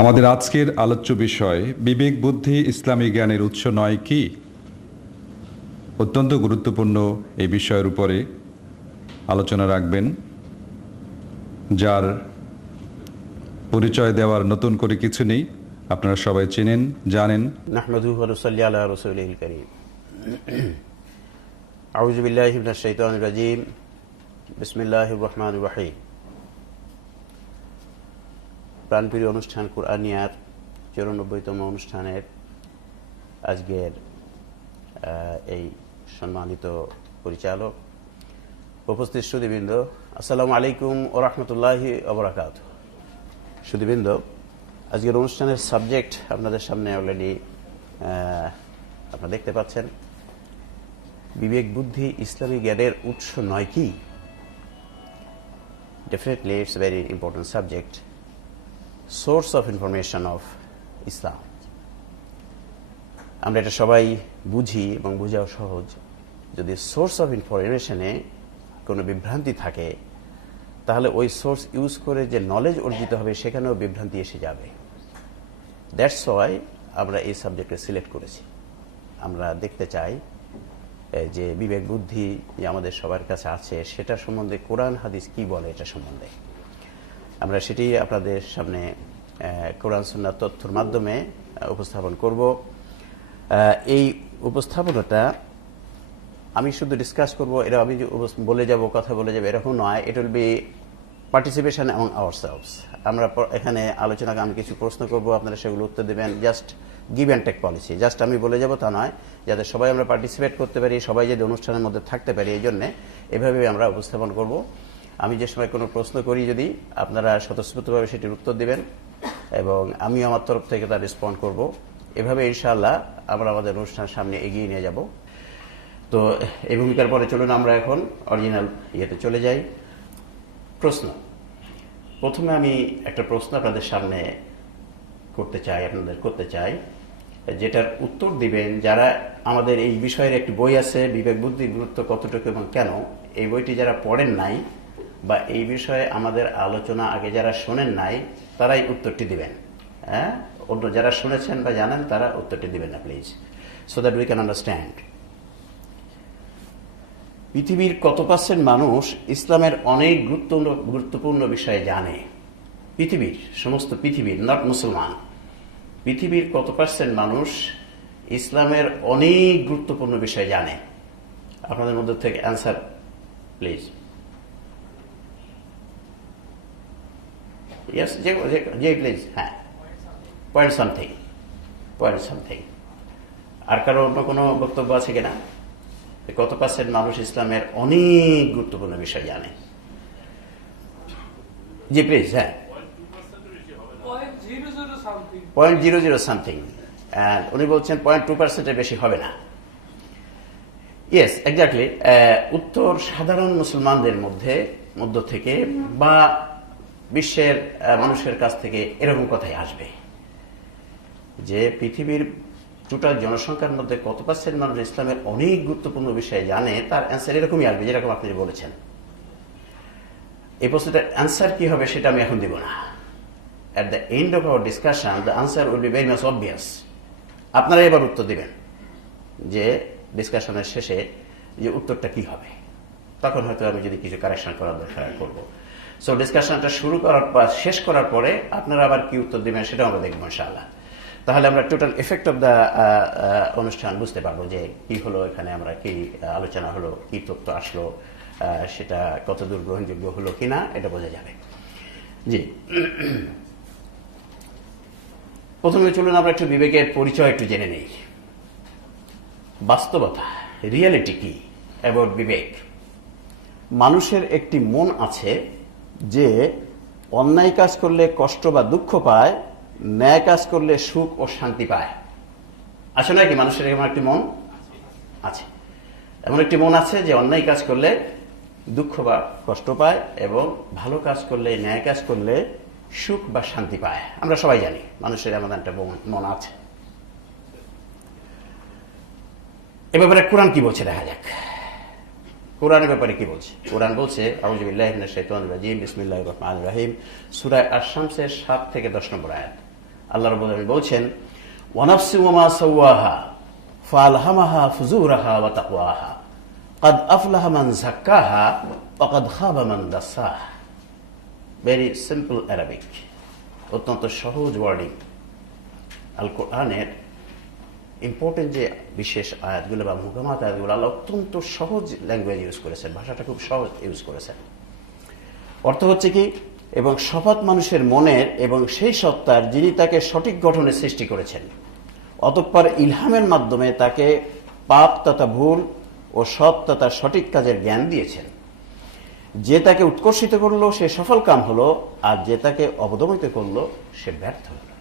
আমাদের আজকের আলোচ্য বিষয় বিবেক বুদ্ধি ইসলামী জ্ঞানের উৎস নয় কি? অত্যন্ত গুরুত্বপূর্ণ এই বিষয়ের উপরে আলোচনা রাখবেন, যার পরিচয় দেওয়ার নতুন করে কিছু নেই, আপনারা সবাই চেনেন, জানেন। নাহমাদুহু ওয়া নুসাল্লি আলা রাসূলিল কারীম। আউযু বিল্লাহি মিনাশ শাইতানির রাজীম। বিসমিল্লাহির রহমানির রহিম। প্রাণপ্রিয় অনুষ্ঠান কুরআনিয়ার 94তম অনুষ্ঠানের আজকের এই সম্মানিত পরিচালক, উপস্থিত সুধীবৃন্দ, আসসালামু আলাইকুম ওয়া রাহমাতুল্লাহি ওয়া বারাকাতুহু। সুধীবৃন্দ, আজকের অনুষ্ঠানের সাবজেক্ট আপনাদের সামনে অলরেডি আপনারা দেখতে পাচ্ছেন। বিবেক বুদ্ধি ইসলামী জ্ঞানের উৎস নয় কি? Definitely it's a very important subject, source of information of Islam. আমরা এটা সবাই বুঝি এবং বোঝাও সহজ। যদি সোর্স অফ ইনফরমেশনে কোনো বিভ্রান্তি থাকে, তাহলে ওই সোর্স ইউজ করে যে নলেজ অর্জিত হবে সেখানেও বিভ্রান্তি এসে যাবে। দ্যাটস ওয়াই আমরা এই সাবজেক্টকে সিলেক্ট করেছি। আমরা দেখতে চাই যে বিবেক বুদ্ধি যে আমাদের সবার কাছে আছে সেটা সম্বন্ধে কোরআন হাদিস কি বলে এটা সম্বন্ধে। আমরা সেটি আপনাদের সামনে কোরআন সুন্নাহ তথ্যের মাধ্যমে উপস্থাপন করব। এই উপস্থাপনাটা আমি শুধু ডিসকাস করব, এটা আমি বলে যাব, কথা বলে যাব, এরকম নয়। It will be participation among ourselves. আমরা এখানে আলোচনাকে আমি কিছু প্রশ্ন করব, আপনারা সেগুলো উত্তর দেবেন। Just give and take policy, just আমি বলে যাব তা নয়, যাতে সবাই আমরা পার্টিসিপেট করতে পারি, সবাই যদি অনুষ্ঠানের মধ্যে থাকতে পারি, এই জন্যে এভাবে আমরা উপস্থাপন করব। আমি যে সময় কোনো প্রশ্ন করি, যদি আপনারা স্বতঃস্ফূর্তভাবে সেটির উত্তর দিবেন এবং আমি আমার তরফ থেকে তার রেসপন্ড করব। এভাবে ইনশাআল্লাহ আমরা আমাদের অনুষ্ঠানের সামনে এগিয়ে নিয়ে যাব। তো এই ভূমিকার পরে চলুন আমরা এখন অরিজিনাল ইয়েতে চলে যাই। প্রশ্ন। প্রথমে আমি একটা প্রশ্ন আপনাদের সামনে করতে চাই, যেটার উত্তর দিবেন যারা আমাদের এই বিষয়ের একটি বই আছে, বিবেক বুদ্ধির গুরুত্ব কতটুকু এবং কেন। এই বইটি যারা পড়েন নাই বা এই বিষয়ে আমাদের আলোচনা আগে যারা শোনেন নাই, তারাই উত্তরটি দিবেন। হ্যাঁ, অন্য যারা শুনেছেন বা জানেন তারা উত্তরটি দিবেন না please, so that we can understand. পৃথিবীর কত পার্সেন্ট মানুষ ইসলামের অনেক গুরুত্বপূর্ণ বিষয়ে জানে? পৃথিবীর সমস্ত পৃথিবীর, নট মুসলমান, পৃথিবীর কত পার্সেন্ট মানুষ ইসলামের অনেক গুরুত্বপূর্ণ বিষয় জানে? আপনাদের মধ্যে থেকে অ্যান্সার প্লিজ। ইয়েস, যে প্লিজ। হ্যাঁ, পয়েন্ট সামথিং। আর কারো অন্য কোনো বক্তব্য আছে কিনা? কত পার্সেন্ট মানুষ ইসলামের অনেক গুরুত্বপূর্ণ বিষয় জানে? জি প্লিজ। হ্যাঁ, 0.00 সামথিং। উনি বলছেন 0.2%-এর বেশি হবে না। Yes, exactly. উত্তর সাধারণ মুসলমানদের মধ্য থেকে বা বিশ্বের মানুষের কাছ থেকে এরকম কথাই আসবে যে পৃথিবীর টোটাল জনসংখ্যার মধ্যে কত পার্সেন্ট মানুষ ইসলামের অনেক গুরুত্বপূর্ণ বিষয়ে জানে, তার অ্যান্সার এরকমই আসবে যেরকম আপনি বলেছেন। এই প্রশ্নটার অ্যান্সার কি হবে সেটা আমি এখন দিব না। At the end of our discussion, the answer will be very much obvious. আপনারা এবার উত্তর দিবেন যে ডিসকাশনের শেষে যে উত্তরটা কি হবে। তখন হয়তো আমি যদি কিছু কারেকশন করার দরকার করব। সো ডিসকাশনটা শেষ করার পরে আপনারা আবার কি উত্তর দিবেন সেটাও আমরা দেখবো ইনশাআল্লাহ। তাহলে আমরা টোটাল এফেক্ট অফ দ্য অনুষ্ঠান বুঝতে পারবো যে কি হলো, এখানে আমরা কি আলোচনা হলো, কি তথ্য আসলো, সেটা কতদূর গ্রহণযোগ্য হলো কিনা এটা বোঝা যাবে। জি, প্রথমে চলুন আমরা একটু বিবেকের পরিচয় একটু জেনে নেই। বাস্তবতা, রিয়েলিটি কি অ্যাবাউট বিবেক? মানুষের একটি মন আছে যে অন্যায় কাজ করলে কষ্ট বা দুঃখ পায়, ন্যায় কাজ করলে সুখ ও শান্তি পায়। আছে নাকি মানুষের এমন একটি মন আছে? এমন একটি মন আছে যে অন্যায় কাজ করলে দুঃখ বা কষ্ট পায় এবং ভালো কাজ করলে, ন্যায় কাজ করলে সুখ বা শান্তি পায়। আমরা সবাই জানি মানুষের এমন একটা মন আছে। এ ব্যাপারে কোরআন কি বলছে দেখা যাক। কোরআনের ব্যাপারে কি বলছে? কোরআন বলছে, আউযু বিল্লাহি মিনাশ শাইতানির রাজীম, বিসমিল্লাহির রহমানির রহিম, সূরা আশ-শামসের 7 থেকে 10 নম্বর আয়াত। আল্লাহ রাব্বুল আলামিন বলছেন ওয়ানাফসি ওয়ামা সাওয়াহা ফাআলহামাহা ফুজুরাহা ওয়া তাকওয়াহা ক্বাদ আফলাহা মান যাক্কাহা ওয়া ক্বাদ খাবা মান দাসাহা। ভেরি সিম্পল অ্যারাবিক, অত্যন্ত সহজ ওয়ার্ডিং। আল কোরআনের ইম্পর্টেন্ট যে বিশেষ আয়াতগুলো বা মুকামাত আয়াতগুলো আল্লাহ অত্যন্ত সহজ ল্যাঙ্গুয়েজ ইউজ করেছেন, ভাষাটা খুব সহজ ইউজ করেছেন। অর্থ হচ্ছে কি, এবং শপথ মানুষের মনের এবং সেই সত্তার যিনি তাকে সঠিক গঠনে সৃষ্টি করেছেন, অতঃপর ইলহামের মাধ্যমে তাকে পাপ তথা ভুল ও সৎ তথা সঠিক কাজের জ্ঞান দিয়েছেন। যে তাকে উৎকর্ষিত করলো সে সফল কাম হলো, আর যে তাকে অবদমিত করলো সে ব্যর্থ হলো।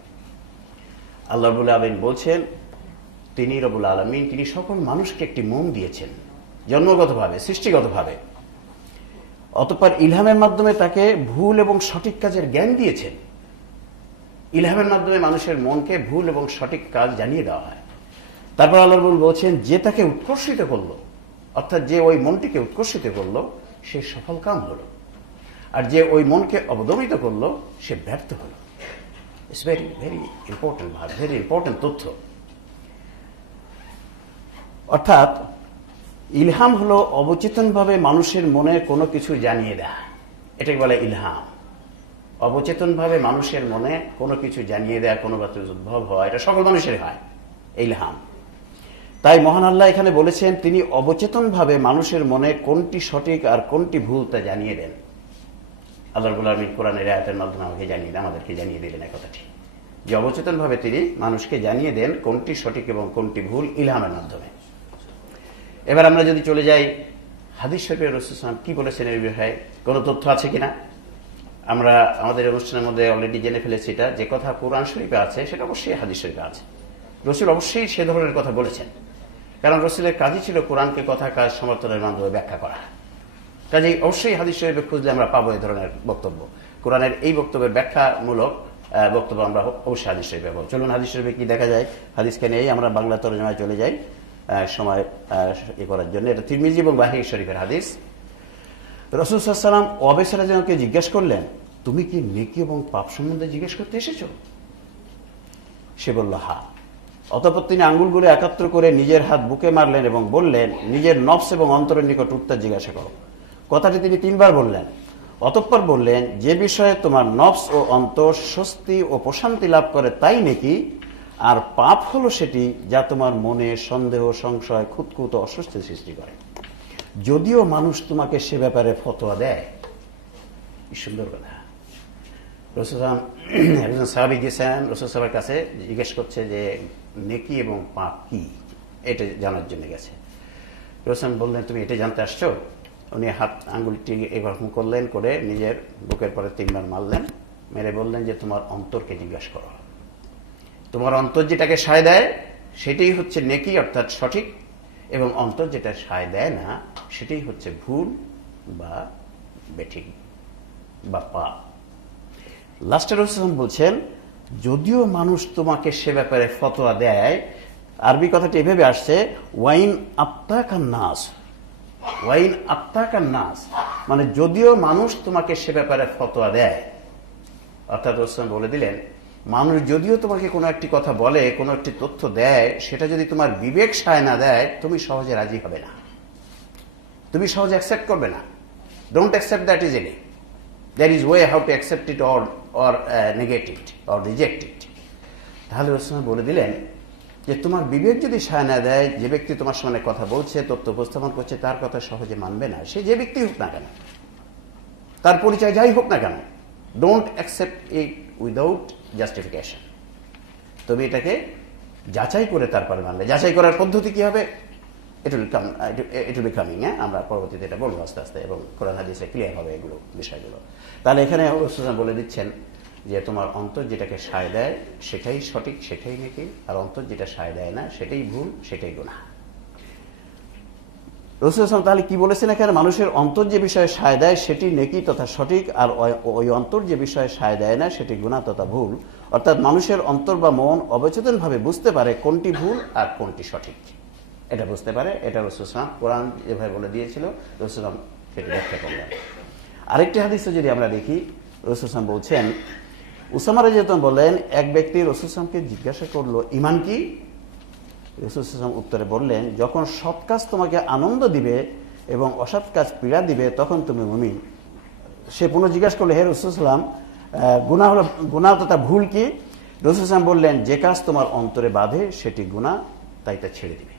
আল্লাহ রাব্বুল আলামিন বলছেন তিনি রব্বুল আলামিন, তিনি সকল মানুষকে একটি মন দিয়েছেন জন্মগতভাবে, সৃষ্টিগতভাবে। অতঃপর ইলহামের মাধ্যমে তাকে ভুল এবং সঠিক কাজের জ্ঞান দিয়েছেন। ইলহামের মাধ্যমে মানুষের মনকে ভুল এবং সঠিক কাজ জানিয়ে দেওয়া হয়। তারপর আল্লাহ রাব্বুল বলছেন যে তাকে উৎকর্ষিত করলো, অর্থাৎ যে ওই মনটিকে উৎকর্ষিত করলো সে সফল কাম হলো, আর যে ওই মনকে অবদমিত করলো সে ব্যর্থ হলো। ইটস ভেরি ভেরি ইম্পর্টেন্ট ভাব, ভেরি ইম্পর্টেন্ট তথ্য। অর্থাৎ ইলহাম হলো অবচেতনভাবে মানুষের মনে কোনো কিছু জানিয়ে দেয়, এটাকে বলে ইলহাম। অবচেতনভাবে মানুষের মনে কোনো কিছু জানিয়ে দেয়া, কোনো কিছু উদ্ভব হয়, এটা সকল মানুষের হয় ইলহাম। তাই মহান আল্লাহ এখানে বলেছেন তিনি অবচেতনভাবে মানুষের মনে কোনটি সঠিক আর কোনটি ভুল তা জানিয়ে দেন। আল্লাহ রাব্বুল আলামিন কোরআনের আয়াতের মাধ্যমে আমাদেরকে জানিয়ে দিলেন এই কথাটি, যে অবচেতনভাবে তিনি মানুষকে জানিয়ে দেন কোনটি সঠিক এবং কোনটি ভুল ইলহামের মাধ্যমে। এবার আমরা যদি চলে যাই হাদিস শরীফে রাসূল সাল্লাল্লাহু আলাইহি ওয়াসাল্লাম কি বলেছেন এই বিষয়ে, কোনো তথ্য আছে কিনা। আমরা আমাদের অনুষ্ঠানের মধ্যে অলরেডি জেনে ফেলেছি এটা, যে কথা কোরআন শরীফে আছে সেটা অবশ্যই হাদিস শরীফে আছে। রসুল অবশ্যই সে ধরনের কথা বলেছেন, কারণ রসুলের কাজই ছিল কোরআনকে কথা কাজ সমর্থনের মাধ্যমে ব্যাখ্যা করা। কাজেই অবশ্যই হাদিস শরীফে খুঁজলে আমরা পাবো এই ধরনের বক্তব্য। কোরআনের এই বক্তব্যের ব্যাখ্যামূলক বক্তব্য আমরা অবশ্যই হাদিস শরীফে পাবো। চলুন হাদিস শরীফে কি দেখা যায়, হাদিসকে নিয়েই আমরা বাংলা তরজমায় চলে যাই সময় করার জন্য। এটা তিরমিজি এবং বাহির শরীফের হাদিস। রাসূল সাল্লাল্লাহু আলাইহি ওয়াসাল্লাম ওয়াবেস রাদিয়াল্লাহু আনহুকে জিজ্ঞেস করলেন, তুমি কি নেকি এবং পাপ সম্বন্ধে জিজ্ঞেস করতে এসেছো? সে বলল হ্যাঁ। অতঃপর তিনি আঙ্গুলগুলো একাত্র করে নিজের হাত বুকে মারলেন এবং বললেন, নিজের নফস এবং অন্তরের নিকট উত্তর জিজ্ঞাসা করো। কথাটি তিনি 3 বার বললেন। অতঃপর বললেন, যে বিষয়ে তোমার নফস ও অন্তর স্বস্তি ও প্রশান্তি লাভ করে তাই নেকি, আর পাপ হলো সেটি যা তোমার মনে সন্দেহ, সংশয়, খুঁতখুঁত ও অস্বস্তি সৃষ্টি করে। যদিও মানুষ তোমাকে সে ব্যাপারে ফতোয়া দেয়। কি সুন্দর কথা। রাসূল একজন সাহাবী গেছেন রাসূল সাহেবের কাছে, জিজ্ঞেস করছে যে নেকি এবং পাপ কি, এটা জানার জন্য গেছে। রাসূল বললেন, তুমি এটা জানতে আসছো? উনি হাত আঙ্গুলটি এরকম করলেন, করে নিজের বুকের পরে 3 বার মারলেন, মেরে বললেন যে তোমার অন্তরকে জিজ্ঞাসা করো। তোমার অন্তর যেটাকে সায় দেয় সেটাই হচ্ছে নেকি অর্থাৎ সঠিক, এবং অন্তর যেটা সায় দেয় না সেটাই হচ্ছে ভুল বা বেঠিক বা পাপ। লাস্টে রাসূল বলছেন, যদিও মানুষ তোমাকে সে ব্যাপারে ফতোয়া দেয়, আরবি কথাটি এভাবে আসছে, ওয়াইন আত্তাকান নাস। ওয়াইন আত্তাকান নাস মানে যদিও মানুষ তোমাকে সে ব্যাপারে ফতোয়া দেয়, অর্থাৎ রাসূল বলে দিলেন মানুষ যদিও তোমাকে কোনো একটি কথা বলে, কোনো একটি তথ্য দেয়, সেটা যদি তোমার বিবেক সায় না দেয় তুমি সহজে রাজি হবে না, তুমি সহজে অ্যাকসেপ্ট করবে না। Don't accept that easily. There is way how to accept it or negate it or reject it. তাহলে রাসূল বলে দিলেন যে তোমার বিবেক যদি সায় না দেয়, যে ব্যক্তি তোমার সামনে কথা বলছে, তথ্য উপস্থাপন করছে, তার কথা সহজে মানবে না, সে যে ব্যক্তি হোক না কেন, তার পরিচয় যাই হোক না কেন, don't accept it without justification. তবে এটাকে যাচাই করে তারপরে মানবে। যাচাই করার পদ্ধতি কি হবে? it will be coming, আমরা পরবর্তীতে এটা বলবো আস্তে আস্তে, এবং কোরআন হাদিসে ক্লিয়ার হবে এগুলো বিষয়গুলো। তাহলে এখানে রাসূল বলে দিচ্ছেন যে তোমার অন্তর যেটাকে সায় দেয় সেটাই সঠিক, সেটাই নেকি, আর অন্তর যেটা সায় দেয় না সেটাই ভুল, সেটাই গুনাহ। রাসূল তাহলে কি বলেছেন এখানে? মানুষের অন্তর যে বিষয়ে সায় দেয় সেটি নেকি তথা সঠিক, আর ওই অন্তর যে বিষয়ে সায় দেয় না সেটি গুনাহ তথা ভুল। অর্থাৎ মানুষের অন্তর বা মন অবচেতনভাবে বুঝতে পারে কোনটি ভুল আর কোনটি সঠিক, এটা বুঝতে পারে। এটা রাসূল কোরআন যেভাবে বলে দিয়েছিল রাসূল সেটি ব্যাখ্যা করলেন। আরেকটি হাদিসে যদি আমরা দেখি, রাসূল বলছেন উসামা রাদিয়াল্লাহু বললেন, এক ব্যক্তি রাসূল সাল্লাল্লাহু জিজ্ঞাসা করলো, ঈমান কি? রাসূল সাল্লাল্লাহু উত্তরে বললেন, যখন সৎ কাজ তোমাকে আনন্দ দিবে এবং অসৎ কাজ পীড়া দিবে তখন তুমি মুমিন। সে পুনঃ জিজ্ঞাসা করলো, হে রাসূল সাল্লাম, গুনাহ তথা ভুল কি? রাসূল সাল্লাম বললেন, যে কাজ তোমার অন্তরে বাঁধে সেটি গুনাহ, তাই তা ছেড়ে দিবে।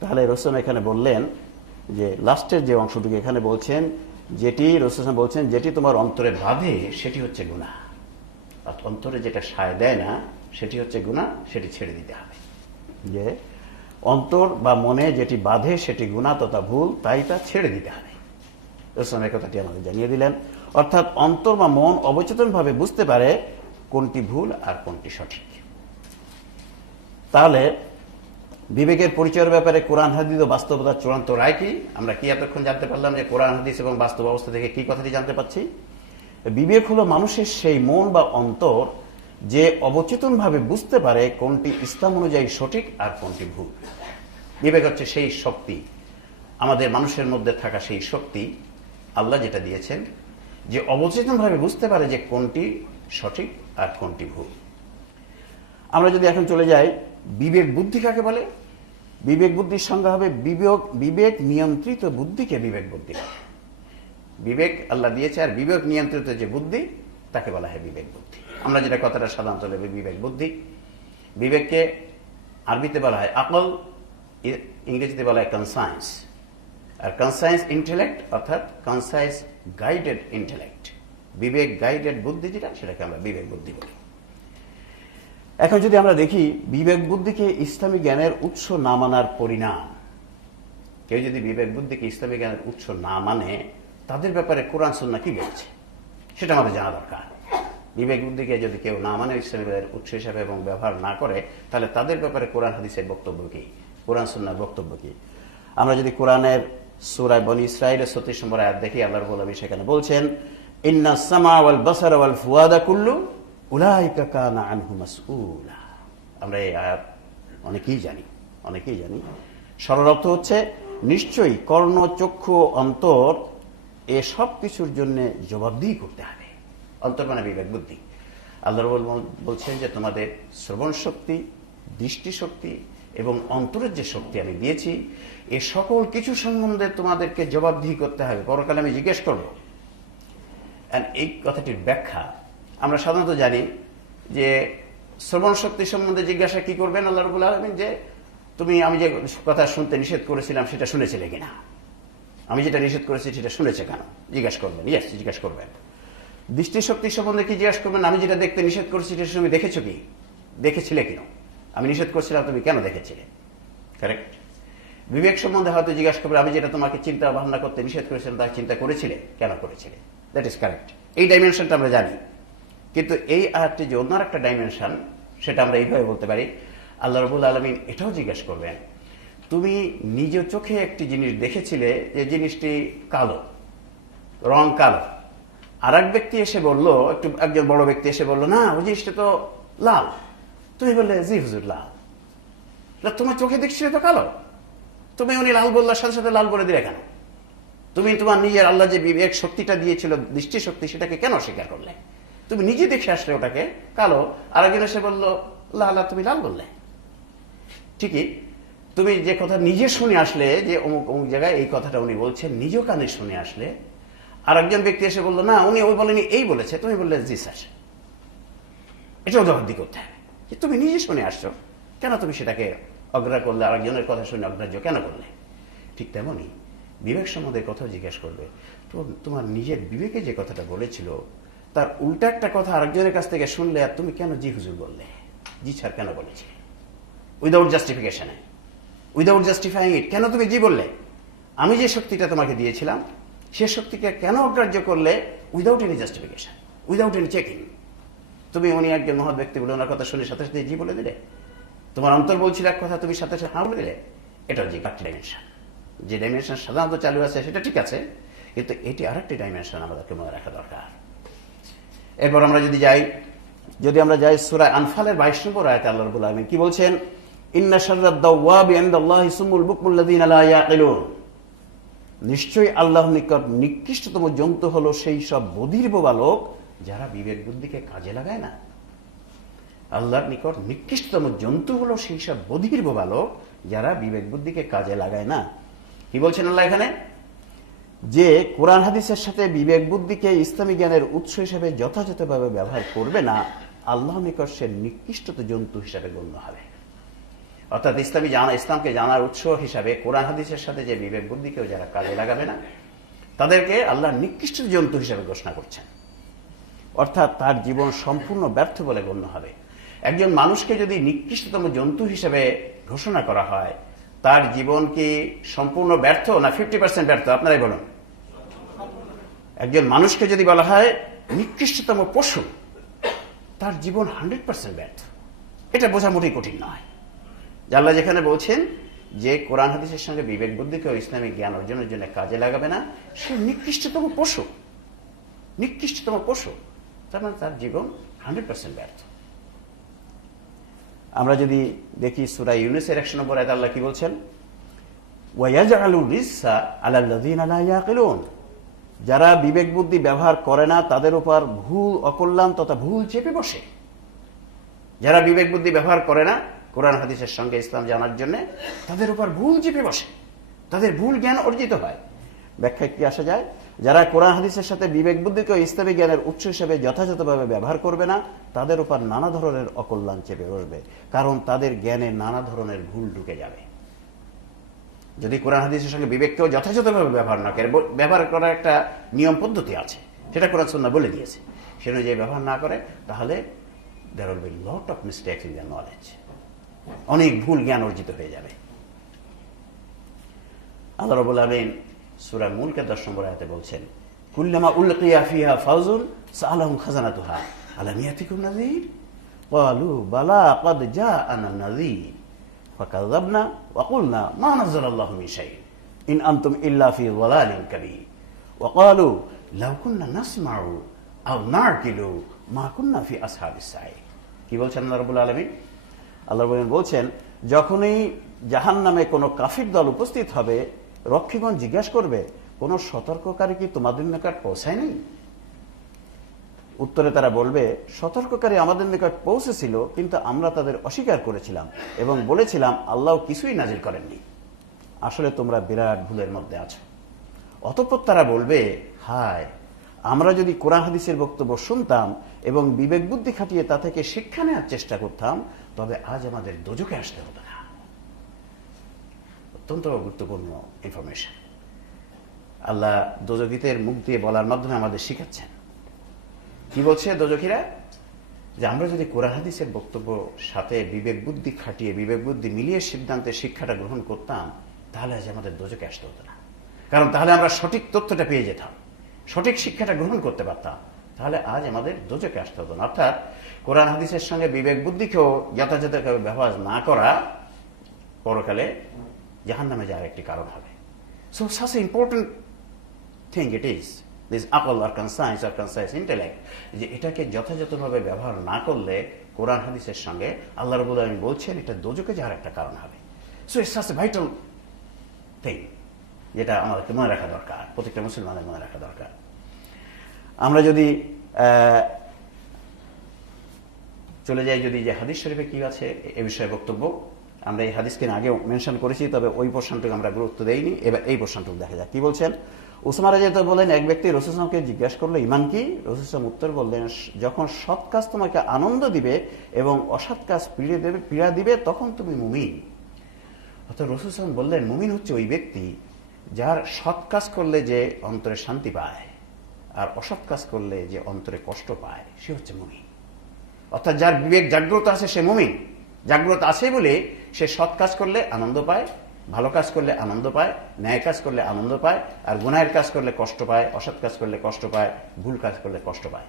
তাহলে রাসূল এখানে বললেন যে লাস্টের যে অংশটুকু এখানে বলছেন, যেটি রাসূল সাল্লাম বলছেন যেটি তোমার অন্তরে বাঁধে সেটি হচ্ছে গুনাহ, আর অন্তরে যেটা সায় দেয় না সেটি হচ্ছে গুনাহ, সেটি ছেড়ে দিতে হবে। যে অন্তর বা মনে যেটি বাঁধে সেটি গুনাহ তথা ভুল, তাই তা ছেড়ে দিতে হবে। রাসূল এই কথাটি আমাদের জানিয়ে দিলেন। অর্থাৎ অন্তর বা মন অবচেতনভাবে বুঝতে পারে কোনটি ভুল আর কোনটি সঠিক। তাহলে বিবেকের পরিচয়ের ব্যাপারে কোরআন হাদিস ও বাস্তবতার চূড়ান্ত রায় কি? আমরা কি এতক্ষণ জানতে পারলাম যে কোরআন হাদিস এবং বাস্তব অবস্থা থেকে কি কথাটি জানতে পাচ্ছি? বিবেক হলো মানুষের সেই মন বা অন্তর যে অবচেতনভাবে বুঝতে পারে কোনটি ইসলাম অনুযায়ী সঠিক আর কোনটি ভুল। বিবেক হচ্ছে সেই শক্তি, আমাদের মানুষের মধ্যে থাকা সেই শক্তি আল্লাহ যেটা দিয়েছেন, যে অবচেতনভাবে বুঝতে পারে যে কোনটি সঠিক আর কোনটি ভুল। আমরা যদি এখন চলে যাই, বিবেক বুদ্ধি কাকে বলে? বিবেক বুদ্ধির সংজ্ঞা হবে বিবেক নিয়ন্ত্রিত বুদ্ধিকে বিবেক বুদ্ধি বলে। বিবেক আল্লাহ দিয়েছে, আর বিবেক নিয়ন্ত্রিত যে বুদ্ধি তাকে বলা হয় বিবেক বুদ্ধি। আমরা যেটা কথাটা সাধারণত বলি বিবেক বুদ্ধি। বিবেককে আরবিতে বলা হয় আকল, ইংরেজিতে বলা হয় কনসায়েন্স। আর কনসায়েন্স ইন্টেলেক্ট অর্থাৎ কনসায়েন্স গাইডেড ইন্টেলেক্ট, বিবেক গাইডেড বুদ্ধি যেটা, সেটাকে আমরা বিবেক বুদ্ধি বলি। এখন যদি আমরা দেখি বিবেক বুদ্ধিকে ইসলামী জ্ঞানের উৎস না মানার পরিণাম, কেউ যদি বিবেক বুদ্ধিকে ইসলামী জ্ঞানের উৎস না মানে তাদের ব্যাপারে কোরআন সুন্নাহ কি বলছে সেটা আমাদের জানা দরকার। বিবেক বুদ্ধিকে যদি কেউ না মানে ইসলামী জ্ঞানের উৎস হিসাবে এবং ব্যবহার না করে, তাহলে তাদের ব্যাপারে কোরআন হাদিসের বক্তব্য কি, কোরআন সুন্নাহর বক্তব্য কি? আমরা যদি কোরআনের সূরা বনী ইসরাঈলের 36 নম্বর আয়াত দেখি, আল্লাহ রাব্বুল আলামিন সেখানে বলছেন, ইন্নাস সামা ওয়াল বাসারা ওয়াল ফুয়াদা কুল্লু উলাইকা কানা আনহু মাসউলা। আমরা এই আয়াত অনেকেই জানি। সরল অর্থ হচ্ছে, নিশ্চয়ই কর্ণ, চক্ষু, অন্তর এ সব কিছুর জন্য জবাবদিহি করতে হবে। অন্তর মানে বিবেক বুদ্ধি। আল্লাহ রাব্বুল বলছেন যে তোমাদের শ্রবণ শক্তি, দৃষ্টি শক্তি এবং অন্তরের যে শক্তি আমি দিয়েছি, এ সকল কিছু সম্বন্ধে তোমাদেরকে জবাবদিহি করতে হবে, পরকালে আমি জিজ্ঞেস করব। এই কথাটির ব্যাখ্যা আমরা সাধারণত জানি যে শ্রবণ শক্তি সম্বন্ধে জিজ্ঞাসা কি করবেন আল্লাহ রাব্বুল আলামিন, যে তুমি আমি যে কথা শুনতে নিষেধ করেছিলাম সেটা শুনেছিলে কিনা, আমি যেটা নিষেধ করেছি সেটা শুনেছে কেন, জিজ্ঞাসা করবেন। ইয়েস, জিজ্ঞাসা করবেন। দৃষ্টি শক্তি সম্বন্ধে কি জিজ্ঞাসা করবেন? আমি যেটা দেখতে নিষেধ করেছি সেটা তুমি দেখেছো কি, দেখেছিলে কিনা, আমি নিষেধ করছিলাম তুমি কেন দেখেছিলে। কারেক্ট। বিবেক সম্বন্ধে হয়তো জিজ্ঞাসা করবে, আমি যেটা তোমাকে চিন্তা ভাবনা করতে নিষেধ করেছিলাম তা চিন্তা করেছিলে, কেন করেছিলে। That is correct. এই ডাইমেনশনটা আমরা জানি। কিন্তু এই আয়াতটি যে অন্য একটা ডাইমেনশন, সেটা আমরা এইভাবে বলতে পারি, আল্লাহ রাব্বুল আলামিন এটাও জিজ্ঞাসা করবেন, তুমি নিজ চোখে একটি জিনিস দেখেছিলে যে জিনিসটি কালো, রং কালো, আর এক ব্যক্তি এসে বললো, একজন বড় ব্যক্তি এসে বললো, না ওই জিনিসটা তো লাল। তুমি বললে, জি হুজুর লাল। তোমার চোখে দেখছিলে তো কালো, তুমি উনি লাল বললার সাথে সাথে লাল করে দিলে কেন? তুমি তোমার নিজের আল্লাহ যে বিবেক শক্তিটা দিয়েছিল, দৃষ্টি শক্তি, সেটাকে কেন অস্বীকার করলে? তুমি নিজে দেখে আসলে ওটাকে কালো, আর একজন এসে বললো লাল, তুমি লাল বললে। ঠিকই, তুমি যে কথা নিজে শুনে আসলে যে অমুক অমুক জায়গায় এই কথাটা উনি বলছেন, নিজ কানে শুনে আসলে, আর একজন ব্যক্তি এসে বললো, না উনি ওই বলেনি এই বলেছে, তুমি বললে জি স্যার। এটাও জবাবদি করতে হবে যে তুমি নিজে শুনে আসছো, কেন তুমি সেটাকে অগ্রাহ্য করলে, আরেকজনের কথা শুনে অগ্রাহ্য কেন করলে? ঠিক তেমনই বিবেক সম্বন্ধে কথাও জিজ্ঞাসা করবে, তো তোমার নিজের বিবেকে যে কথাটা বলেছিল তার উল্টা একটা কথা আরেকজনের কাছ থেকে শুনলে, আর তুমি কেন জি হুজুর বললে, জি স্যার কেন বলেছে, উইদাউট জাস্টিফিকেশনে, উইদাউট জাস্টিফাইং ইট, কেন তুমি জি বললে? আমি যে শক্তিটা তোমাকে দিয়েছিলাম সে শক্তিকে কেন অগ্রাহ্য করলে, without any justification, without any checking? তুমি উনি একজন মহৎ ব্যক্তি বলে ওনার কথা শুনে সাথে সাথে জি বলে দিলে, তোমার অন্তর বলছিল এক কথা, তুমি সাথে সাথে হ্যাঁ বলে দিলে। এটা যে একটি ডাইমেনশন, যে ডাইমেনশন সাধারণত চালু আছে সেটা ঠিক আছে, কিন্তু এটি আরেকটি ডাইমেনশন আমাদেরকে মনে রাখা দরকার। এরপর আমরা আমরা যাই সূরা আনফালের 22 নম্বর আয়াতে আল্লাহ রাব্বুল আলামিন কি বলছেন, ইন্না শাররাদ দাওয়াবি ইনদাল্লাহি সুমুল বুকমুল লাযিনা লা ইয়াকিলুন। নিশ্চয়ই আল্লাহর নিকট নিকৃষ্টতম জন্তু হলো সেই সব বধির বোবা লোক যারা বিবেক বুদ্ধিকে কাজে লাগায় না। আল্লাহর নিকট নিকৃষ্টতম জন্তু হলো সেই সব বধির বোবা লোক যারা বিবেক বুদ্ধিকে কাজে লাগায় না। কি বলছেন আল্লাহ এখানে? যে কোরআন হাদিসের সাথে বিবেক বুদ্ধিকে ইসলামী জ্ঞানের উৎস হিসেবে যথাযথভাবে ব্যবহার করবে না, আল্লাহর নিকট সে নিকৃষ্টতম জন্তু হিসাবে গণ্য হবে। অর্থাৎ ইসলামকে জানার উৎস হিসাবে কোরআন হাদিসের সাথে যে বিবেক বুদ্ধিকেও যারা কাজে লাগাবে না, তাদেরকে আল্লাহ নিকৃষ্ট জন্তু হিসাবে ঘোষণা করছেন। অর্থাৎ তার জীবন সম্পূর্ণ ব্যর্থ বলে গণ্য হবে। একজন মানুষকে যদি নিকৃষ্টতম জন্তু হিসেবে ঘোষণা করা হয়, তার জীবন কি সম্পূর্ণ ব্যর্থ না 50% ব্যর্থ? আপনারাই বলুন। একজন মানুষকে যদি বলা হয় নিকৃষ্টতম পশু, তার জীবন 100% ব্যর্থ। এটা বোঝা মোটেই কঠিন নয়। আল্লাহ যেখানে বলছেন যে কোরআন হাদিসের সঙ্গে বিবেক বুদ্ধিকে ইসলামিক জ্ঞান অর্জনের জন্য কাজে লাগাবে না, সে নিকৃষ্টতম পশু। নিকৃষ্টতম পশু, তার মানে তার জীবন 100% ব্যর্থ। আমরা যদি দেখি সূরা ইউনূসের 100 নম্বর আয়াতে আল্লাহ কি বলছেন? ওয়ায়াজআলু রিসা আলাল্লাযিনা লা ইয়াকিলুন। যারা বিবেক বুদ্ধি ব্যবহার করে না তাদের উপর ভুল, অকল্যাণ তথা ভুল চেপে বসে। যারা বিবেক বুদ্ধি ব্যবহার করে না কোরআন হাদিসের সঙ্গে ইসলাম জানার জন্য, তাদের উপর ভুল চেপে বসে, তাদের ভুল জ্ঞান অর্জিত হয়। ব্যাখ্যায় কি আসা যায়? যারা কোরআন হাদিসের সাথে বিবেক বুদ্ধিকে ইসলামী জ্ঞানের উৎস হিসেবে যথাযথভাবে ব্যবহার করবে না, তাদের উপর নানা ধরনের অকল্যাণ চেপে বসবে, কারণ তাদের জ্ঞানে নানা ধরনের ভুল ঢুকে যাবে। যদি কোরআন হাদিসের সঙ্গে বিবেককেও যথাযথভাবে ব্যবহার না করে, ব্যবহার করার একটা নিয়ম পদ্ধতি আছে, সেটা কোরআন সুন্নাহ বলে দিয়েছে, সে অনুযায়ী ব্যবহার না করে, তাহলে there will be lot of mistakes in their knowledge, অনেক ভুল জ্ঞান অর্জিত হয়ে যাবে। আল্লাহ রাব্বুল আলামিন সূরা মুলকের 10 নম্বর আয়াতে বলছেন, কুল্লামা উলকিয়া ফিহা ফাউজুন সাআলাহুম খাজানাতুহা আলাম ইয়াতিকুম নাযীর ক্বালু বালা ক্বাদ জাআনা নাযীর ফাকাযাবনা ওয়া কুলনা মা নাযালাল্লাহু মিন শাইইন ইন আনতুম ইল্লা ফি যালালিন কাবীর ওয়া ক্বালু লাউ কুন্না নাসমাউ আও নাকিলু মা কুন্না ফি আসহাবিস সাঈর। কি বলছেন আল্লাহ রাব্বুল আলামিন? আল্লাহ বলছেন, যখনই জাহান্নামে কোনো কাফির দল উপস্থিত হবে, রক্ষীগণ জিজ্ঞাসা করবে, কোন সতর্ককারী কি তোমাদের নিকট পৌঁছায়নি? উত্তরে তারা বলবে, সতর্ককারী আমাদের নিকট পৌঁছেছিল, কিন্তু আমরা তাদের অস্বীকার করেছিলাম এবং বলেছিলাম আল্লাহ কিছুই নাজিল করেননি। আসলে তোমরা বিরাট ভুলের মধ্যে আছো। অতঃপর তারা বলবে, হায়, আমরা যদি কোরআন হাদিসের বক্তব্য শুনতাম এবং বিবেক বুদ্ধি খাটিয়ে তা থেকে শিক্ষা নেওয়ার চেষ্টা করতাম, তবে আজ আমাদের দোজখে আসতে হতো না। অত্যন্ত গুরুত্বপূর্ণ ইনফরমেশন আল্লাহ দোজখীদের মুখ দিয়ে বলার মাধ্যমে আমাদের শিখাচ্ছেন। কি বলছে দোজখীরা? যে আমরা যদি কোরআন হাদিসের বক্তব্য সাথে বিবেক বুদ্ধি খাটিয়ে, বিবেক বুদ্ধি মিলিয়ে সিদ্ধান্তের শিক্ষাটা গ্রহণ করতাম, তাহলে আজ আমাদের দোজখে আসতে হতো না। কারণ তাহলে আমরা সঠিক তথ্যটা পেয়ে যেতাম, সঠিক শিক্ষাটা গ্রহণ করতে পারতাম, তাহলে আজ আমাদের দোজখে আসতে হতো না। অর্থাৎ কোরআন হাদিসের সঙ্গে বিবেক বুদ্ধিকেও যথাযথভাবে ব্যবহার না করা পরকালে জাহান্নামে যাওয়ার একটি কারণ হবে। So such a important thing it is this আকল আর কনসাইন্স ইন্টেলেক্ট, যে এটাকে যথাযথভাবে ব্যবহার না করলে কোরআন হাদিসের সঙ্গে আল্লাহ রাব্বুল আলামিন বলছেন এটা দোজখে যাওয়ার একটা কারণ হবে। So it's such a vital thing, যেটা আমাদেরকে মনে রাখা দরকার, প্রত্যেকটা মুসলমানের মনে রাখা দরকার। আমরা যদি চলে যাই, যদি যে হাদিস শরীফে কি আছে এ বিষয়ে বক্তব্য, আমরা এই হাদিসকে আগেও মেনশন করেছি, তবে ওই পোরশনটুকু আমরা গুরুত্ব দেইনি। এবার এই পোরশনটুকু দেখা যাক কি বলছেন। উসমান রাদিয়াল্লাহু আনহু বলেন, এক ব্যক্তি রাসূল সাল্লাল্লাহু আলাইহি ওয়াসাল্লামকে জিজ্ঞাসা করলো, ঈমান কি? রাসূল সাল্লাল্লাহু আলাইহি ওয়াসাল্লাম উত্তর বললেন, যখন সৎ কাজ তোমাকে আনন্দ দিবে এবং অসৎ কাজ পীড়া দিবে, তখন তুমি মুমিন। অর্থাৎ রাসূল সাল্লাল্লাহু আলাইহি ওয়াসাল্লাম বললেন, মুমিন হচ্ছে ওই ব্যক্তি যার সৎ কাজ করলে যে অন্তরে শান্তি পায় আর অসৎ কাজ করলে যে অন্তরে কষ্ট পায়, সে হচ্ছে মুমিন। অর্থাৎ যার বিবেক জাগ্রত আছে সে মুমিন। জাগ্রত আছে বলে সে সৎ কাজ করলে আনন্দ পায়, ভালো কাজ করলে আনন্দ পায়, ন্যায় কাজ করলে আনন্দ পায়, আর গুনাহের কাজ করলে কষ্ট পায়, অসৎ কাজ করলে কষ্ট পায়, ভুল কাজ করলে কষ্ট পায়।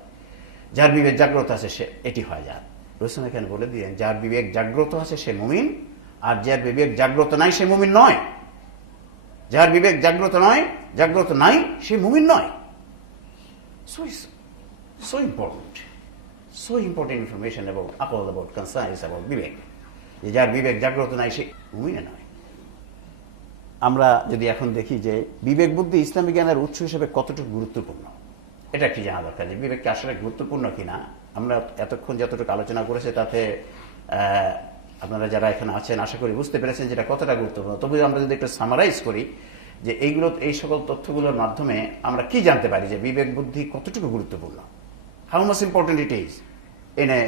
যার বিবেক জাগ্রত আছে সে এটি হয়। যার রাসূল এখানে বলে দিলেন, যার বিবেক জাগ্রত আছে সে মুমিন, আর যার বিবেক জাগ্রত নাই সে মুমিন নয়। যার বিবেক জাগ্রত নাই সে মুমিন নয়। So important information about aql, about conscience, about বিবেক, যে যার বিবেক জাগ্রত নাই সে মুমিন নয়। আমরা যদি এখন দেখি যে বিবেক বুদ্ধি ইসলামী জ্ঞানের উৎস হিসেবে কতটুকু গুরুত্বপূর্ণ, এটা একটি জানা দরকার যে বিবেক কি আসলে গুরুত্বপূর্ণ কিনা। আমরা এতক্ষণ যতটুকু আলোচনা করেছে তাতে আপনারা যারা এখানে আছেন আশা করি বুঝতে পেরেছেন যেটা কতটা গুরুত্বপূর্ণ। তবু আমরা যদি একটু সামারাইজ করি যে এই সকল তথ্যগুলোর মাধ্যমে আমরা কি জানতে পারি যে বিবেক বুদ্ধি কতটুকু গুরুত্বপূর্ণ, how much important it is in a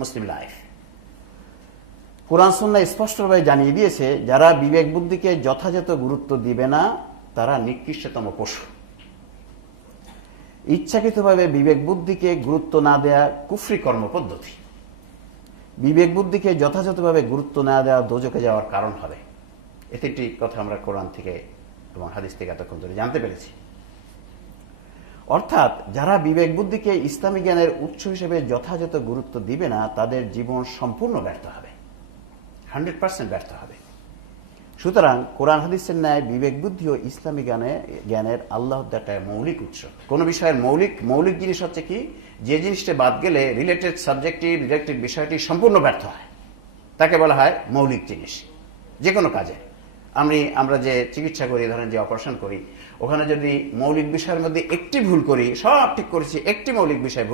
Muslim life. কোরআন সুন্নাহ স্পষ্টভাবে জানিয়ে দিয়েছে যারা বিবেক বুদ্ধিকে যথাযথ গুরুত্ব দিবে না তারা নিকৃষ্টতম পশু। ইচ্ছাকৃতভাবে বিবেক বুদ্ধিকে গুরুত্ব না দেয়া কুফরি কর্ম পদ্ধতি। বিবেক বুদ্ধিকে যথাযথভাবে গুরুত্ব না দেওয়া দোজখে যাওয়ার কারণ হবে। এতে একটি কথা আমরা কোরআন থেকে এবং হাদিস থেকে এতক্ষণ ধরে জানতে পেরেছি। অর্থাৎ যারা বিবেক বুদ্ধিকে ইসলামী জ্ঞানের উৎস হিসেবে যথাযথ গুরুত্ব দিবে না তাদের জীবন সম্পূর্ণ ব্যর্থ হবে, 100% ব্যর্থ হবে। সুতরাং কোরআন হাদিসের ন্যায় বিবেক বুদ্ধি ও ইসলামী জ্ঞানের আল্লাহর একটা মৌলিক উৎস। কোন বিষয়ের মৌলিক জিনিস হচ্ছে কি, যে জিনিসটা বাদ গেলে রিলেটেড বিষয়টি সম্পূর্ণ ব্যর্থ হয়, তাকে বলা হয় মৌলিক জিনিস। যে কোনো কাজে আমরা যে চিকিৎসা করি, ধরেন যে অপারেশন করি, ওখানে যদি মৌলিক বিষয়ের মধ্যে একটি ভুল করি, সব ঠিক করেছি, একটি মৌলিক বিষয়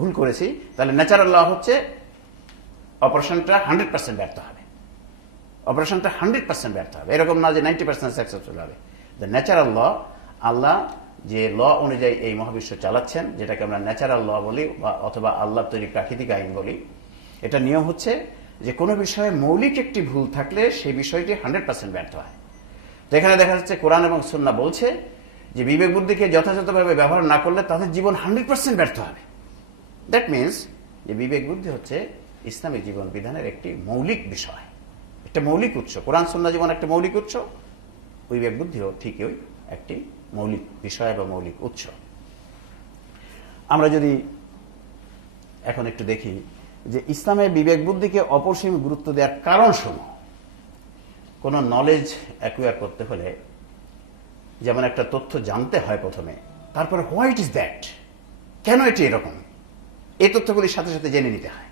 ভুল করেছি, তাহলে ন্যাচারাল ল হচ্ছে অপারেশনটা 100% ব্যর্থ হবে। অপারেশনটা 100% ব্যর্থ হবে, এরকম না যে 90% সাকসেসফুল হবে। দ্য ন্যাচারাল ল, আল্লাহ যে ল অনুযায়ী এই মহাবিশ্ব চালাচ্ছেন, যেটাকে আমরা ন্যাচারাল ল বলি অথবা আল্লাহ তৈরি প্রাকৃতিক আইন বলি, এটা নিয়ম হচ্ছে যে কোনো বিষয়ে মৌলিক একটি ভুল থাকলে সেই বিষয়টি 100% ব্যর্থ হয়। তো এখানে দেখা যাচ্ছে কোরআন এবং সুন্নাহ বলছে যে বিবেক বুদ্ধিকে যথাযথভাবে ব্যবহার না করলে তাদের জীবন 100% ব্যর্থ হবে। দ্যাট মিনস যে বিবেক বুদ্ধি হচ্ছে ইসলামী জীবন বিধানের একটি মৌলিক বিষয়, একটা মৌলিক উৎস। কোরআন সুন্নাহ যেমন একটা মৌলিক উৎস, বিবেক বুদ্ধিও ঠিকই একটি মৌলিক বিষয় বা মৌলিক উৎস। আমরা যদি এখন একটু দেখি যে ইসলামের বিবেক বুদ্ধিকে অপরিসীম গুরুত্ব দেওয়ার কারণসমূহ। কোন নলেজ অ্যাকুয়ার করতে হলে যেমন একটা তথ্য জানতে হয় প্রথমে, তারপরে হোয়াট ইজ দ্যাট, কেন এটি এরকম, এই তথ্যগুলির সাথে সাথে জেনে নিতে হয়।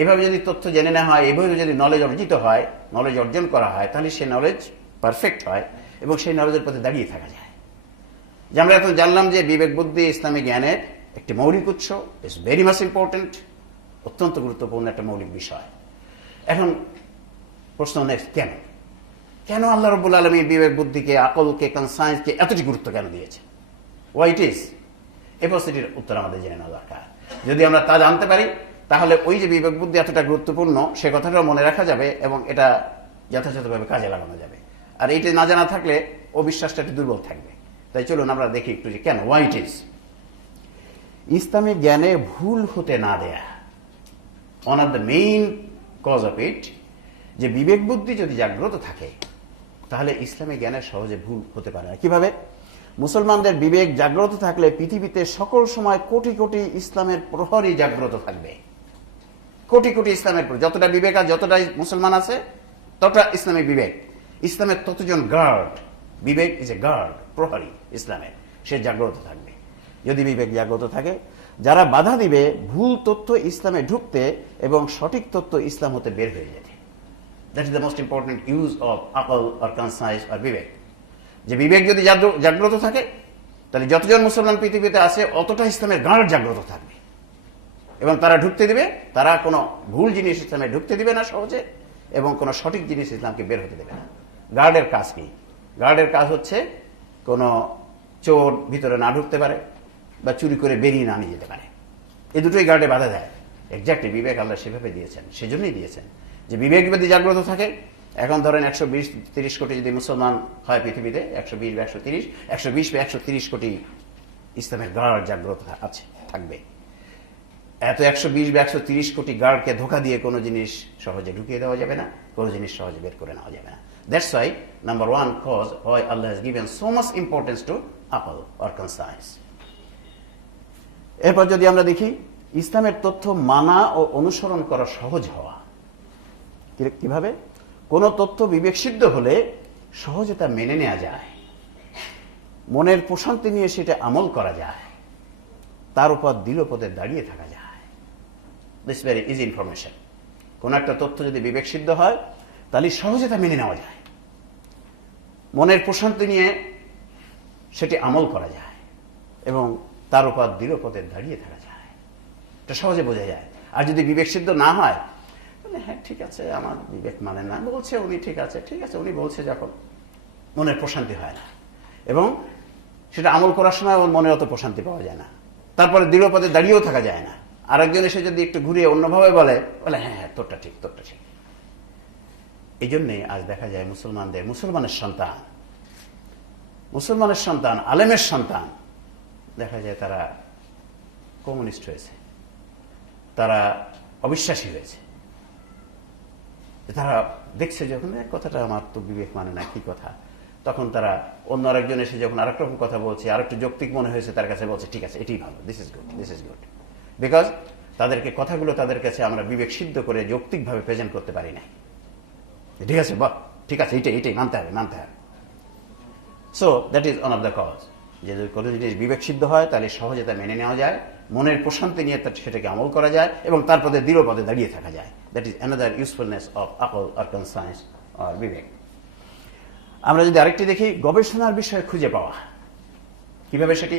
এভাবে যদি তথ্য জেনে নেওয়া হয়, এভাবে যদি নলেজ অর্জিত হয়, নলেজ অর্জন করা হয়, তাহলে সেই নলেজ পারফেক্ট হয় এবং সেই নলেজের প্রতি দাঁড়িয়ে থাকা যায়। যে আমরা এখন জানলাম যে বিবেক বুদ্ধি ইসলামী জ্ঞানের একটি মৌলিক উৎস, ইটস ভেরি মাচ ইম্পর্টেন্ট, অত্যন্ত গুরুত্বপূর্ণ একটা মৌলিক বিষয়। এখন প্রশ্ন নেক্সট, কেন আল্লাহ রাব্বুল আলামিন বিবেক বুদ্ধিকে, আকলকে, কনসায়েন্সকে এতটি গুরুত্ব কেন দিয়েছে? Why it is? এই প্রশ্নটির উত্তর আমাদের জেনে নেওয়া দরকার। যদি আমরা তা জানতে পারি তাহলে ওই যে বিবেক বুদ্ধি এতটা গুরুত্বপূর্ণ সে কথাটাও মনে রাখা যাবে এবং এটা যথাযথভাবে কাজে লাগানো যাবে। আর এইটা না জানা থাকলে অবিশ্বাসটা একটু দুর্বল থাকবে। তাই চলুন আমরা দেখি একটু যে কেন, হোয়াই ইট ইজ। ইসলামী জ্ঞানে ভুল হতে না দেয়া, one of the main cause of it, যে বিবেক বুদ্ধি যদি জাগ্রত থাকে তাহলে ইসলামী জ্ঞানের সহজে ভুল হতে পারে না। কিভাবে? মুসলমানদের বিবেক জাগ্রত থাকলে পৃথিবীতে সকল সময় কোটি কোটি ইসলামের প্রহরী জাগ্রত থাকবে। কোটি কোটি ইসলামের, যতটা বিবেক আর যতটা মুসলমান আছে ততটা ইসলামিক বিবেক, ইসলামের ততজন গার্ড। বিবেক ইজ এ গার্ড, প্রহরী ইসলামের, সে জাগ্রত থাকবে। যদি বিবেক জাগ্রত থাকে, যারা বাধা দিবে ভুল তথ্য ইসলামে ঢুকতে এবং সঠিক তথ্য ইসলাম হতে বের হয়ে যেতে। That is the most important use of আকল অর কনসাইন্স অর বিবেক। যে বিবেক যদি জাগ্রত থাকে তাহলে যতজন মুসলমান পৃথিবীতে আছে অতটা ইসলামের গার্ড জাগ্রত থাকবে এবং তারা ঢুকতে দিবে, তারা কোনো ভুল জিনিস ইসলামে ঢুকতে দিবে না সহজে এবং কোনো সঠিক জিনিস ইসলামকে বের হতে দেবে না। গার্ডের কাজ কি? গার্ডের কাজ হচ্ছে কোনো চোর ভিতরে না ঢুকতে পারে বা চুরি করে বেরিয়ে না নিয়ে যেতে পারে, এই দুটোই গার্ডে বাধা দেয়। এক্স্যাক্টলি বিবেক আল্লাহ সেভাবে দিয়েছেন, সেজন্যই দিয়েছেন যে বিবেক যদি জাগ্রত থাকে। এখন ধরেন 120-130 কোটি যদি মুসলমান হয় পৃথিবীতে, 120 বা 130 কোটি ইসলামের গার্ড জাগ্রত থাকবে। এত 120 বা 130 কোটি গার্ডকে ধোঁকা দিয়ে কোনো জিনিস সহজে ঢুকিয়ে দেওয়া যাবে না, কোনো জিনিস সহজে বের করে নেওয়া যাবে না। That's why number one cause why Allah has given so much importance to aql or conscience. এরপর যদি আমরা দেখি ইসলামের তথ্য মানা ও অনুসরণ করা সহজ হওয়া। কিভাবে? কোন তথ্য বিবেক সিদ্ধ হলে সহজে তা মেনে নেওয়া যায়, মনের প্রশান্তি নিয়ে সেটা আমল করা যায়, তার উপর দৃঢ়পদে দাঁড়িয়ে থাকা যায়। This very easy information. কোন একটা তথ্য যদি বিবেক সিদ্ধ হয় তাহলে সহজে তা মেনে নেওয়া যায়, মনের প্রশান্তি নিয়ে সেটি আমল করা যায় এবং তার উপর দৃঢ় পথে দাঁড়িয়ে থাকা যায়। এটা সহজে বোঝা যায়। আর যদি বিবেক সিদ্ধ না হয়, বলে হ্যাঁ ঠিক আছে, আমার বিবেক মানে না, বলছে উনি, ঠিক আছে উনি বলছে, যখন মনের প্রশান্তি হয় না, এবং সেটা আমল করার সময় ওর মনে অত প্রশান্তি পাওয়া যায় না, তারপরে দৃঢ় পথে দাঁড়িয়েও থাকা যায় না। আরেকজন এসে যদি একটু ঘুরিয়ে অন্যভাবে বলে হ্যাঁ হ্যাঁ তোরটা ঠিক। এই জন্যে আজ দেখা যায় মুসলমানের সন্তান, আলেমের সন্তান, দেখা যায় তারা কমিউনিস্ট হয়েছে, তারা অবিশ্বাসী হয়েছে। তারা দেখছে যখন কথাটা আমার তো বিবেক মানে না, কি কথা, তখন তারা অন্য আরেকজন এসে যখন আরেক রকম কথা বলছে, আরেকটু যৌক্তিক মনে হয়েছে তার কাছে, বলছে ঠিক আছে এটাই ভালো, দিস ইজ গুড। বিকজ কথাগুলো তাদের কাছে আমরা বিবেক সিদ্ধ করে যৌক্তিকভাবে প্রেজেন্ট করতে পারি না। ঠিক আছে, বাহ ঠিক আছে, এইটাই মানতে হবে। So that is one of the cause, যে যদি কোনো জিনিস বিবেক সিদ্ধ হয় তাহলে সহজে তা মেনে নেওয়া যায়, মনের প্রশান্তি নিয়ে সেটাকে আমল করা যায়, এবং তার পথে দৃঢ় পথে দাঁড়িয়ে থাকা যায়। That is another usefulness of আকল অর কনসায়েন্স অর বিবেক। আমরা যদি আরেকটি দেখি, গবেষণার বিষয় খুঁজে পাওয়া। কিভাবে সেটি?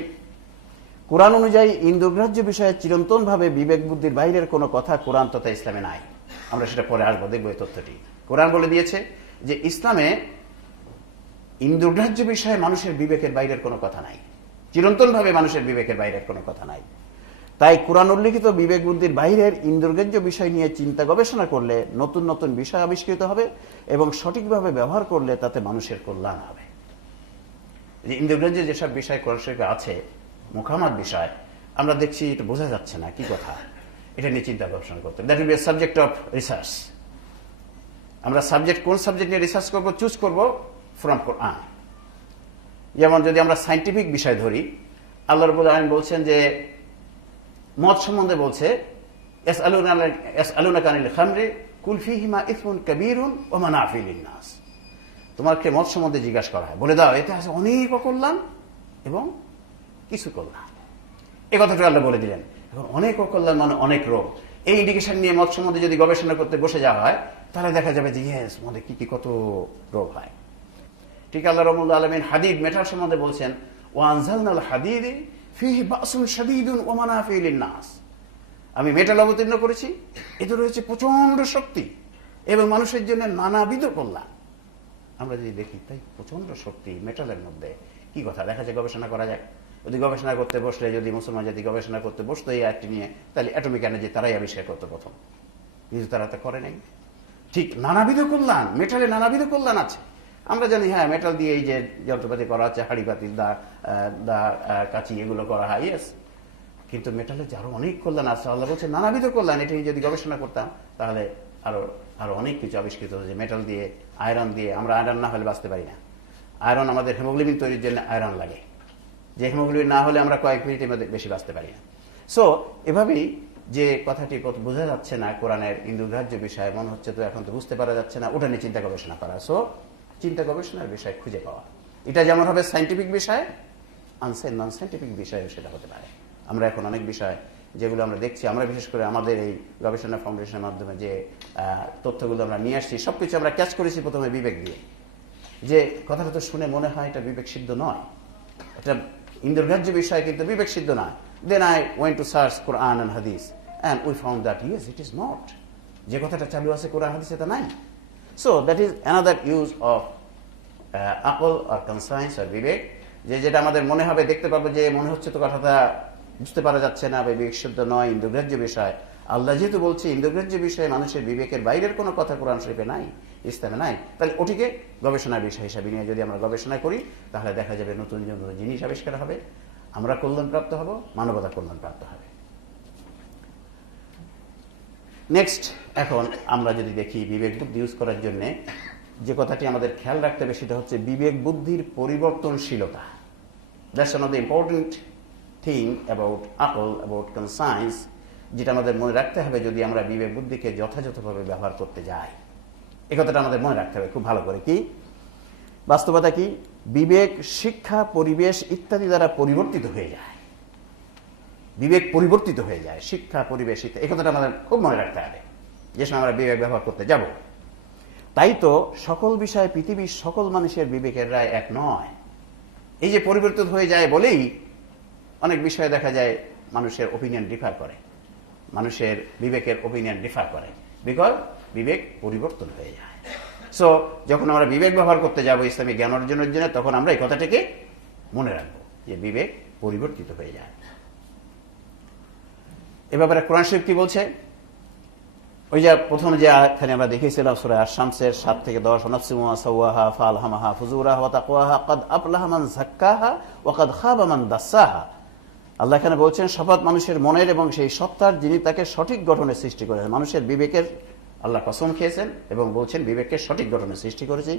কোরআন অনুযায়ী ইন্দ্রগ্রাহ্য বিষয়ে চিরন্তনভাবে বিবেক বুদ্ধির বাইরের কোনো কথা কোরআন তথা ইসলামে নাই। আমরা সেটা পরে আসবো, দেখবো এই তথ্যটি। কোরআন বলে দিয়েছে যে ইসলামে ইন্দ্রগ্রাহ্য বিষয়ে মানুষের বিবেকের বাইরের কোনো কথা নাই, চিরন্তনভাবে মানুষের বিবেকের বাইরের কোনো কথা নাই। তাই কোরআন উল্লিখিত বিবেক বুদ্ধির বাইরের ইন্দ্রগ্রাহ্য বিষয় নিয়ে চিন্তা গবেষণা করলে নতুন নতুন বিষয় আবিষ্কৃত হবে, এবং সঠিকভাবে ব্যবহার করলে তাতে মানুষের কল্যাণ হবে। যে ইন্দ্রগ্রাহ্য যেসব বিষয় কোরআন শরীফে আছে, মুখামাত বিষয়, আমরা দেখছি এটা বোঝা যাচ্ছে না কি কথা, এটা নিয়ে চিন্তা গবেষণা করতে। That will B A subject of research. আমরা কোন সাবজেক্ট নিয়ে রিসার্চ করবো, চুজ করবো ফ্রম কোরআন। যেমন যদি আমরা সায়েন্টিফিক বিষয় ধরি, আল্লাহ রাব্বুল আলামিন বলছেন যে মদ সম্বন্ধে বলছে, ইয়াসআলুনাকা আনিল খামরি কুল ফীহিমা ইসমুন কাবীরুন ওয়া মানাফিউ লিন-নাস। তোমাকে মদ সম্বন্ধে জিজ্ঞাসা করা হয়, বলে দাও এতে আছে অনেক অকল্যাণ এবং কিছু কল্যাণ। এই কথাটা আল্লাহ বলে দিলেন। এখন অনেক অকল্যাণ মানে অনেক রোগ। এই ইন্ডিকেশন নিয়ে মদ সম্বন্ধে যদি গবেষণা করতে বসে যাওয়া হয়, তাহলে দেখা যাবে যে ইয়েস, মদে কি কত রোগ হয়। ঠিক আল্লাহ রাব্বুল আলামিন হাদিদ, মেটাল সম্বন্ধে বলছেন, ওয়া আনজালনাল হাদিদ ফীহি বাসুন শাদীদুন ওয়া মানাফিউ লিন-নাস। আমি মেটাল অবতীর্ণ করেছি, এতে রয়েছে প্রচন্ড শক্তি এবং মানুষের জন্য নানাবিধ কল্যাণ। আমরা যদি দেখি, তাই প্রচন্ড শক্তি মেটালের মধ্যে, কি কথা, দেখা যায় গবেষণা করা যায়। যদি গবেষণা করতে বসলে, যদি মুসলমান যদি গবেষণা করতে বসতো এই আয়াতটি নিয়ে, তাহলে অ্যাটমিক এনার্জি তারাই আবিষ্কার করতো প্রথম, কিন্তু তারা তা করে নাই। ঠিক নানাবিধ কল্যাণ, মেটালে নানাবিধ কল্যাণ আছে। আমরা জানি হ্যাঁ মেটাল দিয়ে এই যে যন্ত্রপাতি করা আছে, হাড়ি পাতিল, দা কাঁচি, এগুলো করা হয়, ইয়েস, কিন্তু মেটালের যে আরো অনেক কল্যাণ আছে। আল্লাহ বলছে নানাবিধ কল্যাণ। এটা যদি গবেষণা করতাম তাহলে আরো অনেক কিছু আবিষ্কৃত হচ্ছে। মেটাল দিয়ে, আয়রন দিয়ে, আমরা আয়রন না হলে বাঁচতে পারি না। আয়রন আমাদের হিমোগ্লোবিন তৈরির জন্য আয়রন লাগে, যে হিমোগ্লোবিন না হলে আমরা কয়েক মিনিটের মধ্যে বেশি বাঁচতে পারি না। সো এভাবেই যে কথাটি বোঝা যাচ্ছে না কোরআনের ইন্দ্রগ্রাহ্য বিষয়, মনে হচ্ছে তো এখন তো বুঝতে পারা যাচ্ছে না, ওটা নিয়ে চিন্তা গবেষণা করা। সো চিন্তা গবেষণার বিষয় খুঁজে পাওয়া, এটা যেমন হবে সায়েন্টিফিক বিষয়, নন সায়েন্টিফিক বিষয়ও সেটা হতে পারে। আমরা এখন অনেক বিষয় যেগুলো আমরা দেখছি, আমরা বিশেষ করে আমাদের এই গবেষণা ফাউন্ডেশনের মাধ্যমে যে তথ্যগুলো আমরা নিয়ে আসছি, সবকিছু আমরা ক্যাচ করেছি প্রথমে বিবেক দিয়ে। যে কথাটা তো শুনে মনে হয় এটা বিবেক সিদ্ধ নয়, এটা ইন্দ্রগ্রাহ্য বিষয়, কিন্তু বিবেক সিদ্ধ নয়। Then I went to search কোরআন এন্ড হাদিস and we found that yes, it is not. যে কথাটা চালু আছে কোরআন হাদিসে তা নাই। So that is another use of আকল অর কনসায়েন্স অর বিবেক। যেটা আমাদের মনে হবে, দেখতে পাবো যে মনে হচ্ছে তো কথাটা বুঝতে পারা যাচ্ছে না, বিবেক শুদ্ধ নয়, ইন্দ্রগ্রাহ্য বিষয়। আল্লাহ যেহেতু বলছে ইন্দ্রগ্রাহ্য বিষয়ে মানুষের বিবেকের বাইরের কোনো কথা কোরআন শরীফে নাই, ইসলামে নাই, তাহলে ওটিকে গবেষণার বিষয় হিসাবে নিয়ে যদি আমরা গবেষণা করি, তাহলে দেখা যাবে নতুন নতুন জিনিস আবিষ্কার হবে, আমরা কল্যাণপ্রাপ্ত হব, মানবতা কল্যাণপ্রাপ্ত হবে। নেক্সট, এখন আমরা যদি দেখি বিবেক বুদ্ধি ইউজ করার জন্য যে কথাটি আমাদের খেয়াল রাখতে হবে, সেটা হচ্ছে বিবেক বুদ্ধির পরিবর্তনশীলতা। That's one of the important thing about আকল, অ্যাবাউট কনসায়েন্স, যেটা আমাদের মনে রাখতে হবে যদি আমরা বিবেক বুদ্ধিকে যথাযথভাবে ব্যবহার করতে যাই। এই কথাটা আমাদের মনে রাখতে হবে খুব ভালো করে। কি বাস্তবতা কি? বিবেক শিক্ষা, পরিবেশ ইত্যাদি দ্বারা পরিবর্তিত হয়ে যায়। বিবেক পরিবর্তিত হয়ে যায়, শিক্ষা, পরিবেশ ইত্যাদি, এই কথাটা আমাদের খুব মনে রাখতে হবে যে সময় আমরা বিবেক ব্যবহার করতে যাব। তাই তো সকল বিষয়ে পৃথিবীর সকল মানুষের বিবেকের রায় এক নয়। এই যে পরিবর্তিত হয়ে যায় বলেই অনেক বিষয়ে দেখা যায় মানুষের ওপিনিয়ন ডিফার করে, মানুষের বিবেকের ওপিনিয়ন ডিফার করে, বিকজ বিবেক পরিবর্তন হয়ে যায়। সো যখন আমরা বিবেক ব্যবহার করতে যাব ইসলামী জ্ঞান অর্জনের জন্য, তখন আমরা এই কথাটাকে মনে রাখবো যে বিবেক পরিবর্তিত হয়ে যায়। এ ব্যাপারে কোরআন শরীফ কি বলছে? ওই যে প্রথম যে আয়াতখানে আমরা দেখেছিলাম সূরা আশ-শামসের 7 থেকে 10, ওয়ানাফসিন ওয়া সাওয়াহা ফালহামাহা ফুজুরাহা ওয়া তাকওয়াহা ক্বাদ আফলাহা মান যাক্কাহা ওয়া ক্বাদ খাবা মান দাসসাহা। আল্লাহ এখানে বলছেন শপথ মানুষের মনের এবং সেই সত্তার যিনি তাকে সঠিক গঠনে সৃষ্টি করেছেন। মানুষের বিবেকের আল্লাহ কসম খেয়েছেন এবং বলছেন বিবেককে সঠিক গঠনে সৃষ্টি করেছি।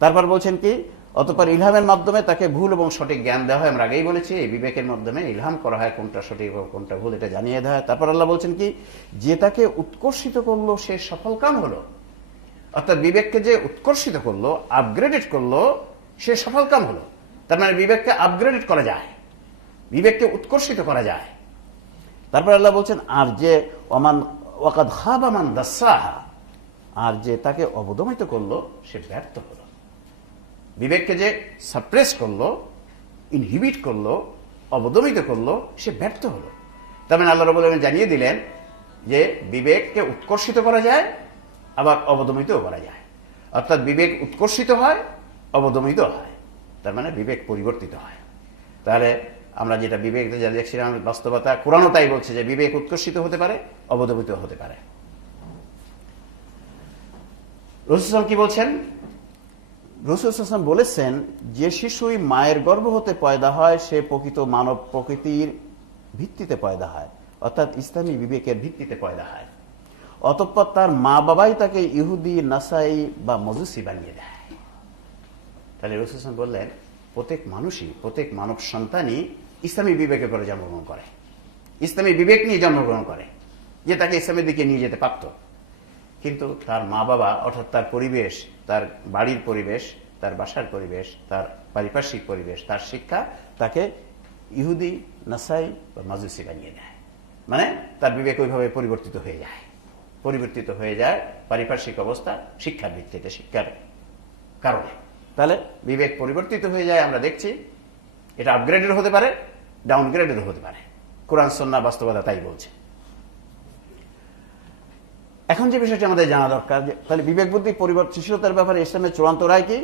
তারপর বলছেন কি, অতঃপর ইলহামের মাধ্যমে তাকে ভুল এবং সঠিক জ্ঞান দেওয়া হয়। আমরা আগেই বলেছি এই বিবেকের মাধ্যমে ইলহাম করা হয় কোনটা সঠিক এবং কোনটা ভুল, এটা জানিয়ে দেওয়া হয়। তারপর আল্লাহ বলছেন কি, যে তাকে উৎকর্ষিত করলো সে সফল কাম হলো। অর্থাৎ বিবেককে যে উৎকর্ষিত করলো, আপগ্রেডেড করলো, সে সফল কাম হলো। তার মানে বিবেককে আপগ্রেডেড করা যায়, বিবেককে উৎকর্ষিত করা যায়। তারপর আল্লাহ বলছেন আর যে ওমান ওয়াকাদ খাবা মান দাসসাহা, আর যে তাকে অবদমিত করলো সে ব্যর্থ হলো। বিবেককে যে সাপ্রেস করলো, ইনহিবিট করলো, অবদমিত করলো, সে ব্যর্থ হলো। তার মানে আল্লাহ রাব্বুল আলামিন জানিয়ে দিলেন যে বিবেককে উৎকর্ষিত করা যায়, আবার অবদমিতও করা যায়। অর্থাৎ বিবেক উৎকর্ষিত হয়, অবদমিত হয়, তার মানে বিবেক পরিবর্তিত হয়। তাহলে আমরা যেটা বিবেক যা দেখছিলাম বাস্তবতা, কোরআনও তাই বলছে যে বিবেক উৎকর্ষিত হতে পারে, অবদমিত হতে পারে। রাসূল সাল্লাল্লাহু কি বলছেন? রাসূল সাল্লাল্লাহু আলাইহি ওয়াসাল্লাম বলেছেন যে শিশুই মায়ের গর্ভ হতে পয়দা হয় সে প্রকৃত মানব প্রকৃতির ভিত্তিতে পয়দা হয়, অর্থাৎ ইসলামী বিবেকের ভিত্তিতে পয়দা হয়। অতঃপর তার মা বাবাই তাকে ইহুদি, নাসাই বা মজুসি বানিয়ে দেয়। তাহলে রাসূল সাল্লাল্লাহু আলাইহি ওয়াসাল্লাম বললেন প্রত্যেক মানুষই, প্রত্যেক মানব সন্তানই ইসলামী বিবেকের পরে জন্মগ্রহণ করে, ইসলামী বিবেক নিয়ে জন্মগ্রহণ করে, যে তাকে ইসলামের দিকে নিয়ে যেতে পারত। কিন্তু তার মা বাবা অর্থাৎ তার পরিবেশ, তার বাড়ির পরিবেশ, তার বাসার পরিবেশ, তার পারিপার্শ্বিক পরিবেশ, তার শিক্ষা তাকে ইহুদি, নাসাই বা মাজুসি বানিয়ে দেয়। মানে তার বিবেক ওইভাবে পরিবর্তিত হয়ে যায়, পরিবর্তিত হয়ে যায় পারিপার্শ্বিক অবস্থা, শিক্ষার ভিত্তিতে, শিক্ষার কারণে। তাহলে বিবেক পরিবর্তিত হয়ে যায়। আমরা দেখছি এটা আপগ্রেডেড হতে পারে, ডাউনগ্রেডেড হতে পারে। কোরআন সুন্নাহ বাস্তবতা তাই বলছে। এখন যে বিষয়টি আমাদের জানা দরকার, তাহলে বিবেক বুদ্ধি পরিবর্তনশীলতার ব্যাপারে ইসলামের চূড়ান্ত রায় কি?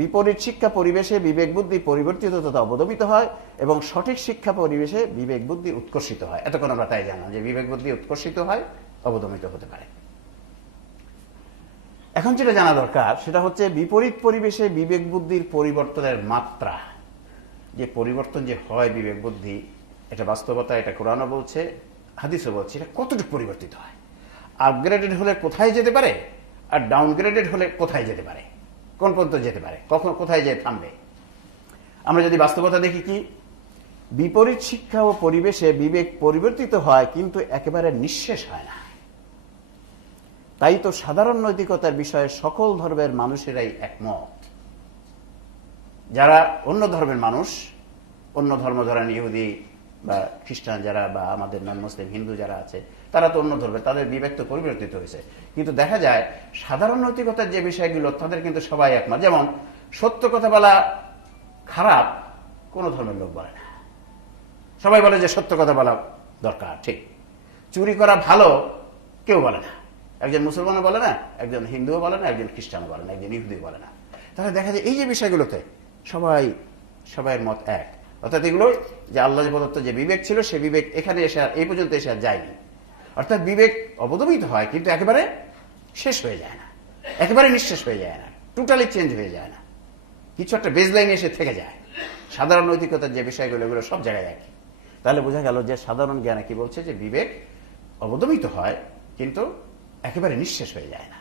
বিপরীত শিক্ষা পরিবেশে বিবেক বুদ্ধি পরিবর্তিত তথা অবদমিত হয় এবং সঠিক শিক্ষা পরিবেশে বিবেক বুদ্ধি উৎকর্ষিত হয়। এতক্ষণ আমরা তাই জানলাম যে বিবেক বুদ্ধি উৎকর্ষিত হয়, অবদমিত হতে পারে। এখন যেটা জানা দরকার সেটা হচ্ছে বিপরীত পরিবেশে বিবেক বুদ্ধির পরিবর্তনের মাত্রা, যে পরিবর্তন যে হয় বিবেক বুদ্ধি, এটা বাস্তবতা, এটা কোরআনও বলছে, হাদিসও বলছে, এটা কতটুকু পরিবর্তিত হয়। আপগ্রেডেড হলে কোথায় যেতে পারে, আর ডাউনগ্রেডেড হলে কোথায় যেতে পারে, কোন পর্যন্ত যেতে পারে, কখন কোথায় যেয়ে থামবে। আমরা যদি বাস্তবতা দেখি কি, বিপরীত শিক্ষা ও পরিবেশে বিবেক পরিবর্তিত হয় কিন্তু একেবারে নিঃশেষ হয় না। তাই তো সাধারণ নৈতিকতার বিষয়ে সকল ধর্মের মানুষেরাই একমত। যারা অন্য ধর্মের মানুষ, অন্য ধর্ম ধরেন ইহুদি বা খ্রিস্টান যারা, বা আমাদের নন মুসলিম হিন্দু যারা আছে, তারা তো অন্য ধর্মের, তাদের বিবেক তো পরিবর্তিত হয়েছে। কিন্তু দেখা যায় সাধারণ নৈতিকতার যে বিষয়গুলো তাদের কিন্তু সবাই একমত। যেমন সত্য কথা বলা খারাপ কোনো ধর্মের লোক বলে না, সবাই বলে যে সত্য কথা বলা দরকার, ঠিক। চুরি করা ভালো কেউ বলে না, একজন মুসলমানও বলে না, একজন হিন্দুও বলে না, একজন খ্রিস্টানও বলে না, একজন ইহুদিও বলে না। তাহলে দেখা যায় এই যে বিষয়গুলোতে সবাই মত এক। অর্থাৎ এগুলো যে আল্লাহ প্রদত্ত যে বিবেক ছিল সে বিবেক এখানে এসে এই পর্যন্ত এসে আর যায়নি। অর্থাৎ বিবেক অবদমিত হয় কিন্তু একেবারে শেষ হয়ে যায় না, একেবারে নিঃশেষ হয়ে যায় না, টোটালি চেঞ্জ হয়ে যায় না, কিছু একটা বেজলাইনে এসে থেকে যায়। সাধারণ নৈতিকতার যে বিষয়গুলো এগুলো সব জায়গায় একই। তাহলে বোঝা গেল যে সাধারণ জ্ঞানে কি বলছে যে বিবেক অবদমিত হয় কিন্তু একেবারে নিঃশেষ হয়ে যায় না।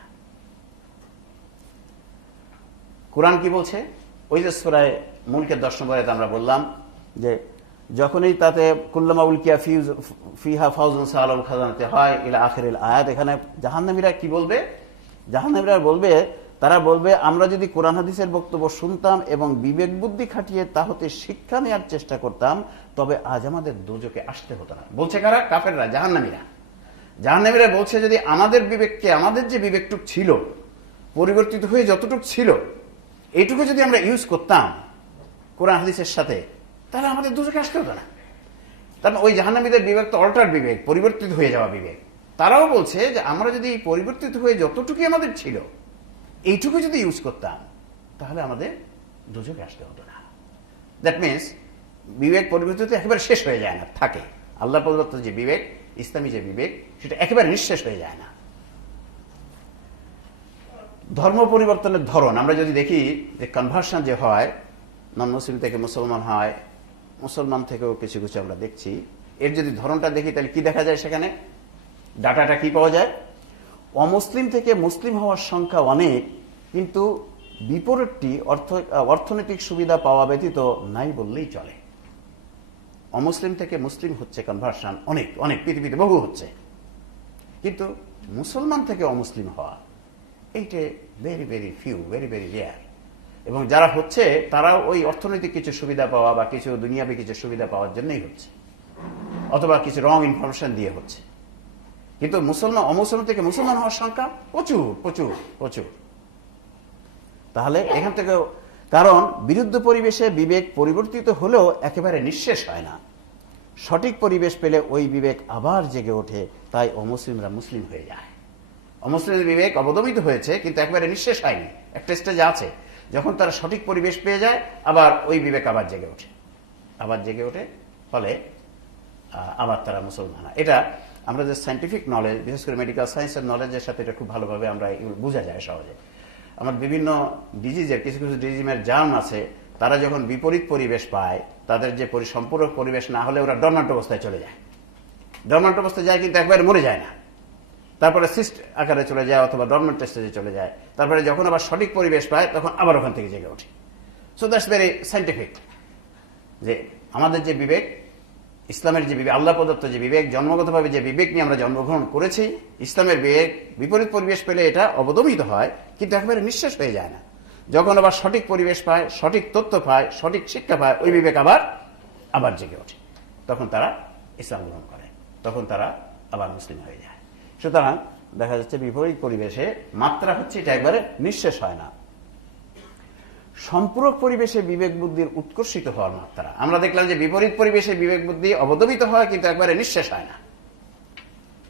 কোরআন কি বলছে? ওই যে সূরা মুলকের 10 নম্বর আয়াতে আমরা বললাম যে যখনই তাতে কুল্লামা উলকিয়া ফিহা ফাউজুন সালাম খাজানাতে হয় ইলা আখিরিল আয়াত। এখানে জাহান্নামীরা কি বলবে? জাহান্নামীরা বলবে, তারা বলবে আমরা যদি কোরআন হাদিসের বক্তব্য শুনতাম এবং বিবেক বুদ্ধি খাটিয়ে তা হতে শিক্ষা নেওয়ার চেষ্টা করতাম তবে আজ আমাদের দোজখে আসতে হতো না। বলছে কারা? কাফেররা, জাহান্নামীরা। জাহান্নামীরা বলছে যদি আমাদের বিবেককে, আমাদের যে বিবেকটুক ছিল পরিবর্তিত হয়ে যতটুক ছিল এইটুকু যদি আমরা ইউজ করতাম কোরআন হাদিসের সাথে, তাহলে আমাদের দোজখে আসতে হতো না। তার মানে ওই জাহান্নামীদের বিবেক তো অল্টার বিবেক, পরিবর্তিত হয়ে যাওয়া বিবেক। তারাও বলছে যে আমরা যদি পরিবর্তিত হয়ে যতটুকু আমাদের ছিল এইটুকু যদি ইউজ করতাম তাহলে আমাদের দুজকে আসতে হতো না। দ্যাট মিনস বিবেক পরিবর্তিত একেবারে শেষ হয়ে যায় না, থাকে। আল্লাহ প্রদত্ত যে বিবেক, ইসলামী যে বিবেক, সেটা একেবারে নিঃশেষ হয়ে যায় না। ধর্ম পরিবর্তনের ধরন আমরা যদি দেখি যে কনভার্সন যে হয়, নন মুসলিম থেকে মুসলমান হয়, মুসলমান থেকেও কিছু কিছু আমরা দেখছি, এর যদি ধরনটা দেখি তাহলে কি দেখা যায়, সেখানে ডাটাটা কি পাওয়া যায়? অমুসলিম থেকে মুসলিম হওয়ার সংখ্যা অনেক, কিন্তু বিপরীতটি অর্থনৈতিক সুবিধা পাওয়া ব্যতীত নাই বললেই চলে। অমুসলিম থেকে মুসলিম হচ্ছে কনভার্সন অনেক অনেক, পৃথিবীতে বহু হচ্ছে, কিন্তু মুসলমান থেকে অমুসলিম হওয়া এইটা very very few, very very rare. এবং যারা হচ্ছে তারাও ওই অর্থনৈতিক কিছু সুবিধা পাওয়া বা কিছু দুনিয়াবী কিছু সুবিধা পাওয়ার জন্যই হচ্ছে, অথবা কিছু রং ইনফরমেশন দিয়ে হচ্ছে। কিন্তু অমুসলমান থেকে মুসলমান হওয়ার সংখ্যা প্রচুর প্রচুর প্রচুর। তাহলে এখান থেকে, কারণ বিরুদ্ধ পরিবেশে বিবেক পরিবর্তিত হলেও একেবারে নিঃশেষ হয় না, সঠিক পরিবেশ পেলে ওই বিবেক আবার জেগে ওঠে, তাই অমুসলিমরা মুসলিম হয়ে যায়। অমুসলিমদের বিবেক অবদমিত হয়েছে কিন্তু একেবারে নিঃশেষ হয়নি, একটা স্টেজে আছে। যখন তারা সঠিক পরিবেশ পেয়ে যায় আবার ওই বিবেক আবার জেগে ওঠে, আবার জেগে ওঠে, ফলে আবার তারা মুসলমান হয়। এটা আমরা যে সায়েন্টিফিক নলেজ, বিশেষ করে মেডিকেল সায়েন্সের নলেজের সাথে এটা খুব ভালোভাবে আমরা বোঝা যায় সহজে। আমার বিভিন্ন ডিজিজের কিছু কিছু ডিজিমের জার্ম আছে, তারা যখন বিপরীত পরিবেশ পায়, তাদের যে সম্পূরক পরিবেশ না হলে ওরা ডরম্যান্ট অবস্থায় চলে যায়। ডরম্যান্ট অবস্থায় যায় কিন্তু একবারে মরে যায় না, তারপরে সিস্ট আকারে চলে যায় অথবা ডরম্যান্ট স্টেজে চলে যায়। তারপরে যখন আবার সঠিক পরিবেশ পায় তখন আবার ওখান থেকে জেগে ওঠে। সো দ্যাটস ভেরি সায়েন্টিফিক যে আমাদের যে বিবেক, ইসলামের যে বিবেক, আল্লাহ প্রদত্ত যে বিবেক, জন্মগতভাবে যে বিবেক নিয়ে আমরা জন্মগ্রহণ করেছি, ইসলামের বিবেক বিপরীত পরিবেশ পেলে এটা অবদমিত হয় কিন্তু একেবারে নিঃশেষ হয়ে যায় না। যখন আবার সঠিক পরিবেশ পায়, সঠিক তথ্য পায়, সঠিক শিক্ষা পায়, ওই বিবেক আবার জেগে ওঠে, তখন তারা ইসলাম গ্রহণ করে, তখন তারা আবার মুসলিম হয়ে যায়। সুতরাং দেখা যাচ্ছে বিপরীত পরিবেশে মাত্রা হচ্ছে এটা একবারে নিঃশেষ হয় না। সম্পূরক পরিবেশে বিবেক বুদ্ধির উৎকর্ষিত হওয়ার মাত্রা আমরা দেখলাম যে বিপরীত পরিবেশে বিবেক বুদ্ধি অবদমিত হয় কিন্তু একবারে নিঃশেষ হয় না।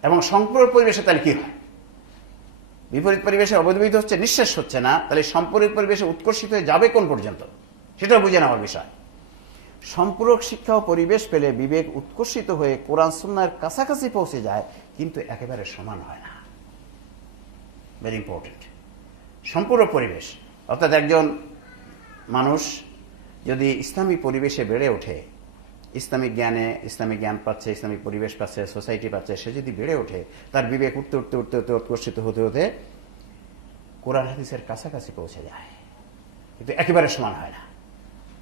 এবং সম্পূরক পরিবেশে তাহলে কি হয়? বিপরীত পরিবেশে অবদমিত হচ্ছে, নিঃশেষ হচ্ছে না, তাহলে সম্পূরক পরিবেশে উৎকর্ষিত হয়ে যাবে কোন পর্যন্ত, সেটাও বুঝে নেওয়ার বিষয়। সম্পূরক শিক্ষা ও পরিবেশ পেলে বিবেক উৎকর্ষিত হয়ে কোরআন সুন্নাহর কাছাকাছি পৌঁছে যায়, কিন্তু একেবারে সমান হয় না। Very important. সম্পূরক পরিবেশ অর্থাৎ একজন মানুষ যদি ইসলামিক পরিবেশে বেড়ে ওঠে, ইসলামিক জ্ঞান পাচ্ছে, ইসলামিক পরিবেশ পাচ্ছে, সোসাইটি পাচ্ছে, সে যদি বেড়ে ওঠে, তার বিবেক উঠতে উঠতে উঠতে উঠতে উৎকর্ষিত হতে হতে কোরআন হাদিসের কাছাকাছি পৌঁছে যায়, কিন্তু একেবারে সমান হয় না।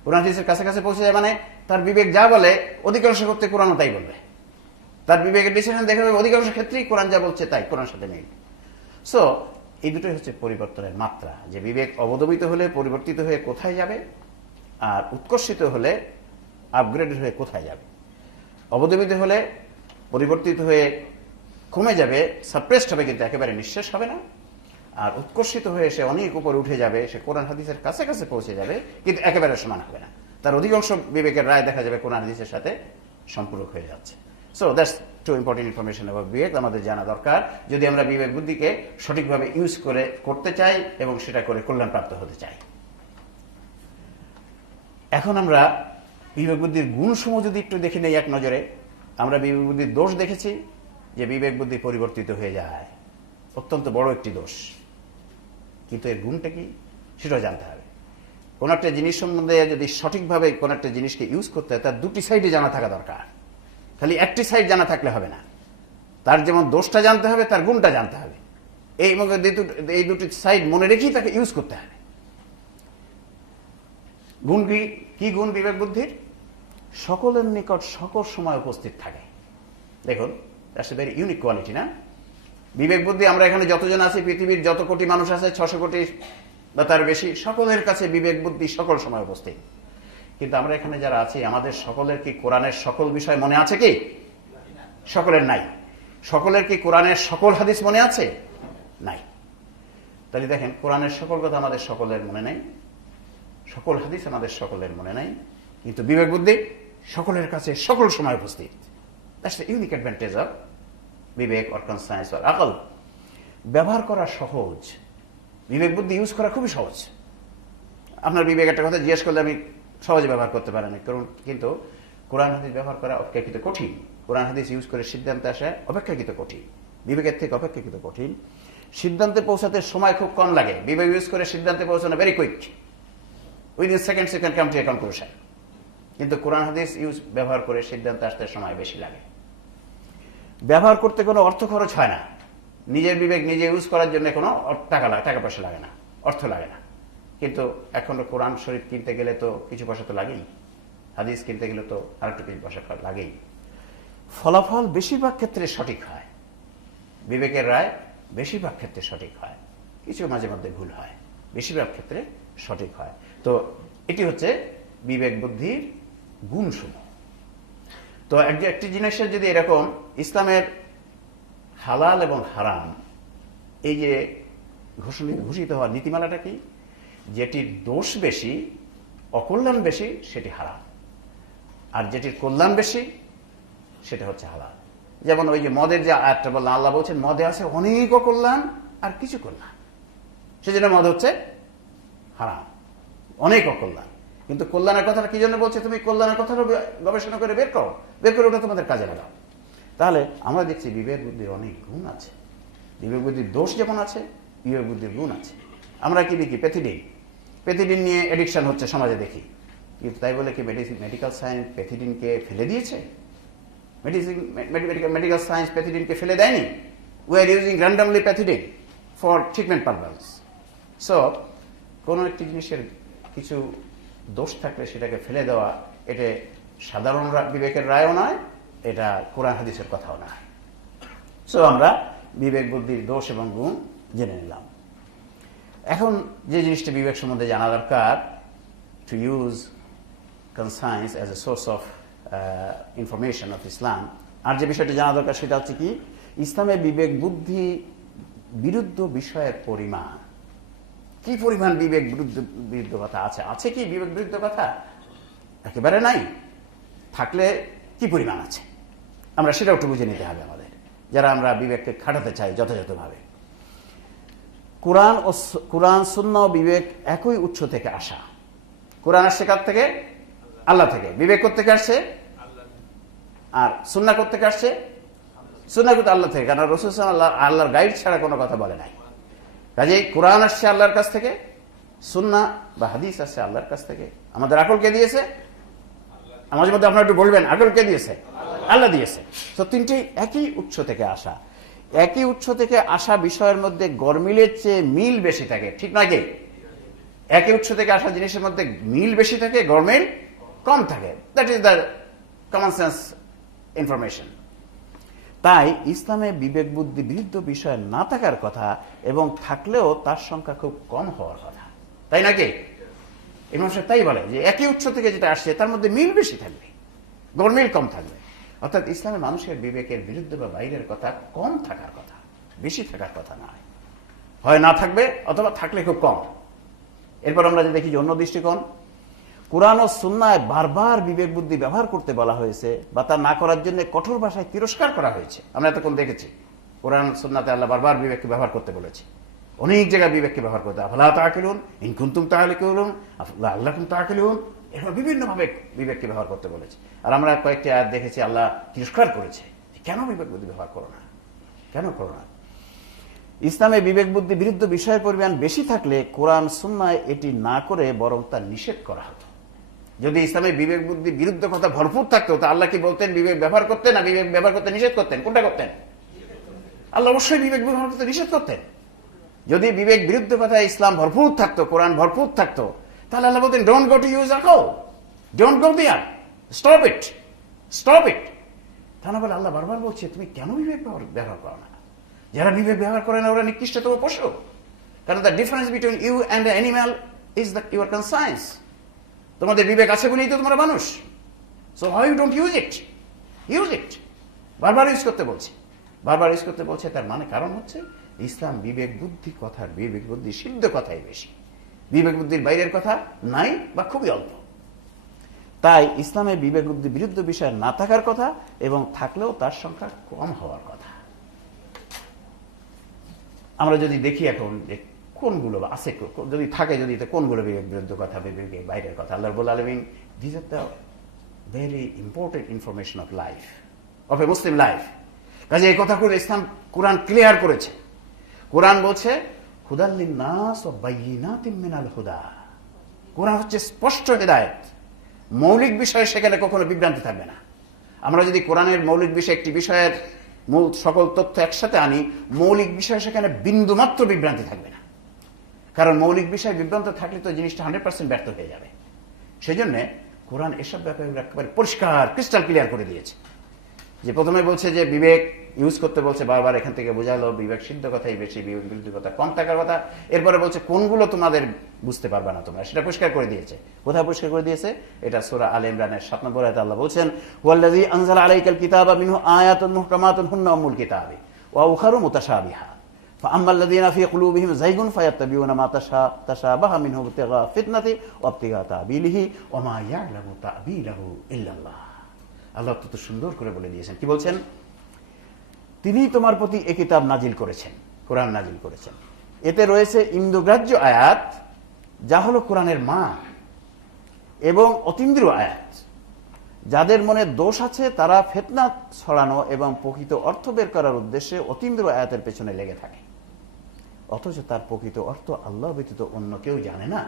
কোরআন হাদিসের কাছাকাছি পৌঁছে যায় মানে তার বিবেক যা বলে অধিকাংশ করতে কোরআনও তাই বলবে, তার বিবেকের ডিসিশন দেখা যাবে অধিকাংশ ক্ষেত্রেই কোরআন যা বলছে তাই, কোরআনের সাথে মিল। সো এই দুটোই হচ্ছে পরিবর্তনের মাত্রা, যে বিবেক অবদমিত হলে পরিবর্তিত হয়ে কোথায় যাবে, আর উৎকর্ষিত হলে আপগ্রেডেড হয়ে কোথায় যাবে। অবদমিত হলে পরিবর্তিত হয়ে কমে যাবে, সাপ্রেসড হবে কিন্তু একেবারে নিঃশেষ হবে না, আর উৎকর্ষিত হয়ে সে অনেক উপরে উঠে যাবে, সে কোরআন হাদিসের কাছাকাছি পৌঁছে যাবে কিন্তু একেবারে সমান হবে না, তার অধিকাংশ বিবেকের রায় দেখা যাবে কোরআন হাদিসের সাথে সম্পূরক হয়ে যাচ্ছে। So that's two important information about বিবেক, আমাদের জানা দরকার যদি আমরা বিবেক বুদ্ধিকে সঠিকভাবে ইউজ করতে চাই এবং সেটা করে কল্যাণপ্রাপ্ত হতে চাই। এখন আমরা বিবেক বুদ্ধির গুণসমূহ যদি একটু দেখে নেই এক নজরে, আমরা বিবেক বুদ্ধির দোষ দেখেছি যে বিবেক বুদ্ধি পরিবর্তিত হয়ে যায়, অত্যন্ত বড় একটি দোষ, কিন্তু এর গুণটা কি সেটাও জানতে হবে। কোন একটা জিনিস সম্বন্ধে যদি সঠিকভাবে কোন একটা জিনিসকে ইউজ করতে হয়, তার দুটি সাইডে জানা থাকা দরকার, খালি একটি সাইড জানা থাকলে হবে না। তার যেমন দোষটা জানতে হবে, তার গুণটা জানতে হবে, এই দুটি সাইড মনে রেখেই তাকে ইউজ করতে হবে। গুণ কি গুণ বিবেক বুদ্ধির? সকলের নিকট সকল সময় উপস্থিত থাকে। দেখুন, that's a very unique quality না? বিবেক বুদ্ধি আমরা এখানে যতজন আছি, পৃথিবীর যত কোটি মানুষ আছে, 600 কোটি বা তার বেশি, সকলের কাছে বিবেক বুদ্ধি সকল সময় উপস্থিত। কিন্তু আমরা এখানে যারা আছি, আমাদের সকলের কি কোরআনের সকল বিষয় মনে আছে কি? সকলের নাই। সকলের কি কোরআনের সকল হাদিস মনে আছে? নাই। তাহলে দেখেন, কোরআনের সকল কথা আমাদের সকলের মনে নাই, সকল হাদিস আমাদের সকলের মনে নাই, কিন্তু বিবেক বুদ্ধি সকলের কাছে সকল সময় উপস্থিত। That's the unique advantage of বিবেক অর কনসায়েন্স অর আকল। ব্যবহার করা সহজ, বিবেক বুদ্ধি ইউজ করা খুবই সহজ। আপনার বিবেক একটা কথা জিজ্ঞেস করলে আমি সহজে ব্যবহার করতে পারি না, কারণ কিন্তু কোরআন হাদিস ব্যবহার করা অপেক্ষাকৃত কঠিন। কোরআন হাদিস ইউজ করে সিদ্ধান্তে আসা অপেক্ষাকৃত কঠিন, বিবেকের থেকে অপেক্ষাকৃত কঠিন। সিদ্ধান্তে পৌঁছাতে সময় খুব কম লাগে, বিবেক ইউজ করে সিদ্ধান্তে পৌঁছানো very quick, within seconds you can come to a conclusion. কিন্তু কোরআন হাদিস ইউজ ব্যবহার করে সিদ্ধান্তে আসতে সময় বেশি লাগে। ব্যবহার করতে কোনো অর্থ খরচ হয় না, নিজের বিবেক নিজে ইউজ করার জন্য কোনো টাকা পয়সা লাগে না, অর্থ লাগে না। কিন্তু এখন কোরআন শরীফ কিনতে গেলে তো কিছু পয়সা তো লাগেই, হাদিস কিনতে গেলে তো আর একটু কিছু পয়সা লাগেই। ফলাফল বেশিরভাগ ক্ষেত্রে সঠিক হয়, বিবেকের রায় বেশিরভাগ ক্ষেত্রে সঠিক হয়, কিছু মাঝে মধ্যে ভুল হয়, বেশিরভাগ ক্ষেত্রে সঠিক হয়। তো এটি হচ্ছে বিবেক বুদ্ধির গুণসমূহ। তো একটি জিনিসের যদি এরকম ইসলামের হালাল এবং হারাম এই যে ঘোষিত হওয়ার নীতিমালাটা কি, যেটির দোষ বেশি, অকল্যাণ বেশি, সেটি হারাম, আর যেটির কল্যাণ বেশি সেটা হচ্ছে হালাল। যেমন ওই যে মদের যে আয়াতটা বললাম, আল্লাহ বলছেন মদে আছে অনেক অকল্যাণ আর কিছু কল্যাণ, সেজন্য মদ হচ্ছে হারাম, অনেক অকল্যাণ। কিন্তু কল্যাণের কথাটা কি জন্য বলছে, তুমি কল্যাণের কথাটা গবেষণা করে বের করে ওটা তোমাদের কাজে লাগাও। তাহলে আমরা দেখছি বিবেক বুদ্ধির অনেক গুণ আছে, বিবেক বুদ্ধির দোষ যেমন আছে, বিবেক বুদ্ধির গুণ আছে। আমরা কি দেখি প্যাথিডিন নিয়ে এডিকশন হচ্ছে সমাজে দেখি, কিন্তু তাই বলে কি মেডিকেল সায়েন্স প্যাথিডিনকে ফেলে দিয়েছে? মেডিকেল সায়েন্স প্যাথিডিনকে ফেলে দেয়নি। We are using randomly pethidine for treatment purpose. So কোনো একটি জিনিসের কিছু দোষ থাকলে সেটাকে ফেলে দেওয়া, এটা সাধারণ বিবেকের রায়ও নয়, এটা কোরআন হাদিসের কথাও নয়। সো আমরা বিবেক বুদ্ধির দোষ এবং গুণ জেনে নিলাম। এখন যে জিনিসটা বিবেক সম্বন্ধে জানা দরকার, to use conscience as a source of information of Islam, আর যে বিষয়টা জানা দরকার সেটা হচ্ছে কি, ইসলামে বিবেক বুদ্ধি বিরুদ্ধ বিষয়ের পরিমাণ কি পরিমাণ, বিবেক বিরুদ্ধ কথা আছে কি বিবেক বিরুদ্ধ কথা? একেবারে নাই, থাকলে কি পরিমাণ আছে আমরা সেটা একটু বুঝে নিতে হবে আমাদের, যারা আমরা বিবেককে খাটাতে চাই যথাযথভাবে। কোরআন সুন্নাহ ও বিবেক একই উৎস থেকে আসা। কোরআন আসছে কার থেকে? আল্লাহ থেকে। বিবেক কোত্থেকে আসছে? আর সুন্নাহ কোত্থেকে আসছে? সুন্নাহ কিন্তু আল্লাহ থেকে, কারণ রাসূল সাল্লাল্লাহু আলাইহি ওয়াসাল্লাম আল্লাহর গাইড ছাড়া কোনো কথা বলে নাই। কাজেই কোরআন আসছে আল্লাহর কাছ থেকে, সুন্নাহ বা হাদিস আসছে আল্লাহর কাছ থেকে। আমাদের আকল কে দিয়েছে? আমাদের মধ্যে আপনারা একটু বলবেন, আকল কে দিয়েছে? আল্লাহ দিয়েছে। তো তিনটি একই উৎস থেকে আসা, একই উৎস থেকে আসা বিষয়ের মধ্যে গরমিলের চেয়ে মিল বেশি থাকে, ঠিক নয় কি? একই উৎস থেকে আসা জিনিসের মধ্যে মিল বেশি থাকে, গরমিল কম থাকে। That is the common sense information. তাই ইসলামে বিবেক বুদ্ধি বিরুদ্ধ বিষয় না থাকার কথা, এবং থাকলেও তার সংখ্যা খুব কম হওয়ার কথা, তাই নাকি? ইমাম সাহেব তাই বলে যে একই উৎস থেকে যেটা আসছে তার মধ্যে মিল বেশি থাকবে, গরমিল কম থাকবে। অর্থাৎ ইসলামের মানুষের বিবেকের বিরুদ্ধে বা বাইরের কথা কম থাকার কথা, বেশি থাকার কথা নয়। হয় না থাকবে অথবা থাকলে খুব কম। এরপর আমরা যে দেখি যে অন্য দৃষ্টিকোণ, কোরআন ও সুন্নায় বারবার বিবেক বুদ্ধি ব্যবহার করতে বলা হয়েছে, বা তা না করার জন্য কঠোর ভাষায় তিরস্কার করা হয়েছে। আমরা এতক্ষণ দেখেছি কোরআন সুন্নাতে আল্লাহ বারবার বিবেককে ব্যবহার করতে বলেছে, অনেক জায়গায় বিবেককে ব্যবহার করতে, আফলা তাআকিলুন ইন কুনতুম তাআকিলুন লাআল্লাকুম তাআকিলুন, এভাবে বিভিন্নভাবে বিবেককে ব্যবহার করতে বলেছে। আর আমরা কয়েকটি আয়াত দেখেছি আল্লাহ তিরস্কার করেছে, কেন বিবেক বুদ্ধি ব্যবহার করো না, কেন করো না। ইসলামে বিবেক বুদ্ধি বিরুদ্ধ বিষয়ের পরিমাণ বেশি থাকলে কোরআন সুন্নায় এটি না করে বরং তা নিষেধ করা হতো। যদি ইসলামে বিবেক বুদ্ধি বিরুদ্ধ কথা ভরপুর থাকতো, তা আল্লাহ কি বলতেন বিবেক ব্যবহার করতেন না বিবেক ব্যবহার করতে নিষেধ করতেন? কোনটা করতেন? আল্লাহ অবশ্যই বিবেক ব্যবহার করতে নিষেধ করতেন। যদি বিবেক বিরুদ্ধ কথা ইসলাম ভরপুর থাকতো, কোরআন ভরপুর থাকতো, তাহলে আল্লাহ বলতেন ডোন্ট গো টু ইউজ আকল, don't go there, stop it, stop it. তা না বলে আল্লাহ বারবার বলছে তুমি কেন বিবেক ব্যবহার করো না? যারা বিবেক ব্যবহার করে না ওরা নিকৃষ্টতম পশু, কারণ the difference between you and the animal is the your conscience. তোমাদের বিবেক আছে বলেই তো তোমরা মানুষ। So how you don't use it, use it. বারবার ইউজ করতে বলছে, বারবার ইউজ করতে বলছে। তার মানে কারণ হচ্ছে ইসলাম বিবেক বুদ্ধি কথার, বিবেক বুদ্ধি সিদ্ধ কথাই বেশি, বিবেক বুদ্ধির বাইরের কথা নাই বা খুবই অল্প। তাই ইসলামে বিবেক বুদ্ধি বিরুদ্ধ বিষয় না থাকার কথা, এবং থাকলেও তার সংখ্যা কম হওয়ার কথা। আমরা যদি দেখি এখন যে কোনগুলো আছে, যদি থাকে, যদি কোনগুলো বিবেক বিরুদ্ধ কথা, বিবেকের বাইরের কথা, আল্লাহ রাব্বুল আলামিন, this are the very important information of life, of A Muslim life. কাজে এই কথাগুলো ইসলাম, কোরআন ক্লিয়ার করেছে। কোরআন বলছে হুদাল লিন্নাস ওয়া বাইয়িনাতিম মিনাল হুদা। কোরআন হচ্ছে স্পষ্ট হেদায়েত, মৌলিক বিষয়ে সেখানে কখনো বিভ্রান্তি থাকবে না। আমরা যদি কোরআনের মৌলিক বিষয়, একটি বিষয়ের মূল সকল তথ্য একসাথে আনি, মৌলিক বিষয়ে সেখানে বিন্দুমাত্র বিভ্রান্তি থাকবে না। কারণ মৌলিক বিষয় বিভ্রান্ত থাকলে তো জিনিসটা 100% ব্যর্থ হয়ে যাবে। সেই জন্য কোরআন এসব ব্যাপারে একেবারে পরিষ্কার, ক্রিস্টাল ক্লিয়ার করে দিয়েছে। যে প্রথমে বলছে যে বিবেক ইউজ করতে বলছে, বারবার এখান থেকে বোঝালো বিবেক সিদ্ধ কথাই বেশি, বিবেক বিরুদ্ধ কথা কম থাকার কথা। এরপরে বলছে কোনগুলো তোমাদের বুঝতে পারবে না তোমরা, সেটা পরিষ্কার করে দিয়েছে। কোথায় পরিষ্কার করে দিয়েছে? এটা সূরা আলে ইমরানের 7 নম্বর আয়াতে আল্লাহ বলছেন, ওয়াল্লাযী আনজালা আলাইকাল কিতাবা মিনহু আয়াতুন মুহকামাতুন হুন্না উম্মুল কিতাবি ওয়া উখারু মুতাশাবিহা ফাআম্মাল্লাযীনা ফী কুলুবিহিম যায়গুন ফায়াত্তাবিউনা মা তাশাবাহা মিনহু ইবতিগা ফিতনাতি ওয়া ইবতিগা তা'বীলিহি ওয়া মা ইয়া'লামু তা'বীলাহু ইল্লাল্লাহ। আল্লাহ তো সুন্দর করে বলে দিয়েছেন, কি বলছেন? তিনি তোমার প্রতি এ কিতাব নাজিল করেছেন, কোরআন নাজিল করেছেন। এতে রয়েছে ইন্দ্রগ্রাহ্য আয়াত, যা হলো কোরআনের মা, এবং অতীন্দ্রিয় আয়াত। যাদের মনে দোষ আছে তারা ফিতনা ছড়ানো এবং প্রকৃত অর্থ বের করার উদ্দেশ্যে অতীন্দ্রিয় আয়াতের পেছনে লেগে থাকে, অথচ তার প্রকৃত অর্থ আল্লাহ ব্যতীত অন্য কেউ জানে না।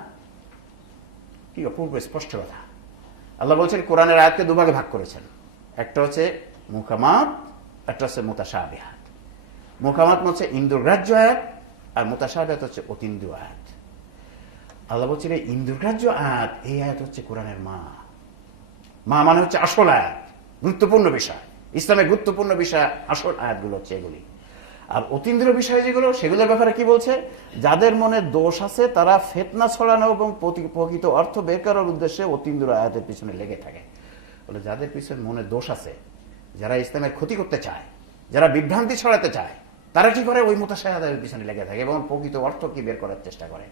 কি অপূর্ব স্পষ্ট কথা! আল্লাহ বলছেন কোরআনের আয়াতকে দুভাগে ভাগ করেছেন, একটা হচ্ছে মুহকামাত, একটা হচ্ছে মুতাশাবিহাত। মুহকামাত হচ্ছে ইন্দ্রগ্রাহ্য আয়াত, আর মুতাশাবিহাত হচ্ছে অতীন্দ্রিয় আয়াত। আল্লাহ বলছেন এই ইন্দ্রগ্রাহ্য আয়াত, এই আয়াত হচ্ছে কোরআনের মা। মা মানে হচ্ছে আসল আয়াত, গুরুত্বপূর্ণ বিষয়, ইসলামের গুরুত্বপূর্ণ বিষয়, আসল আয়াতগুলো হচ্ছে এগুলি। আর অতীন্দ্রিয় বিষয় যেগুলো, সেগুলোর ব্যাপারে কি বলছে? যাদের মনে দোষ আছে তারা ফিতনা ছড়ানো এবং প্রকৃত অর্থ বের করার উদ্দেশ্যে অতীন্দ্রিয় আয়াতের পিছনে লেগে থাকে। বলে যাদের পিছনে মনে দোষ আছে, যারা ইসলামের ক্ষতি করতে চায়, যারা বিভ্রান্তি ছড়াতে চায়, তারা কি করে? ওই মুতাশাবিহাতের পিছনে লেগে থাকে এবং প্রকৃত অর্থ কি বের করার চেষ্টা করে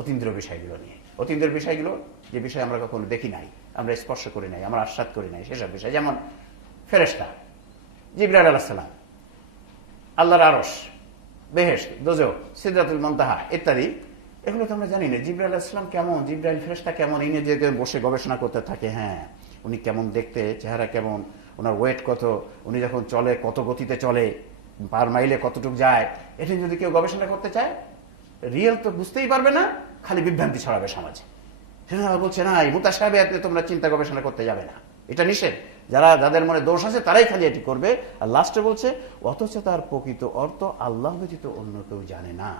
অতীন্দ্রিয় বিষয়গুলো নিয়ে। অতীন্দ্রিয় বিষয়গুলো যে বিষয় আমরা কখনো দেখি নাই, আমরা স্পর্শ করি নাই, আমরা আস্বাদ করি নাই, সেসব বিষয়, যেমন ফেরেশতা, জিবরাইল আলাইহিস সালাম, আল্লাহর আরশ, বেহেশত, দোজখ, সিদরাতুল মুনতাহা ইত্যাদি, এগুলো তো আমরা জানি না। জিবরাইল আলাইহিস সালাম কেমন, জিবরাইল ফেরেশতা কেমন, এই নিয়ে যে বসে গবেষণা করতে থাকে। হ্যাঁ, উনি কেমন দেখতে, চেহারা কেমন, ওনার ওয়েট কত, উনি যখন চলে কত গতিতে চলে, পার মাইলে কতটুকু যায়, এটা যদি কেউ গবেষণা করতে চায়, রিয়েল তো বুঝতেই পারবে না, খালি বিভ্রান্তি ছড়াবে সমাজে। সেটা বলছে না, এই মুতাশাবিহাত নিয়ে তোমরা চিন্তা গবেষণা করতে যাবে না, এটা নিষেধ। যাদের মনে দোষ আছে তারাই খালি এটি করবে। আর লাস্টে বলছে অথচ তার প্রকৃত অর্থ আল্লাহ ব্যতীত অন্য কেউ জানে না।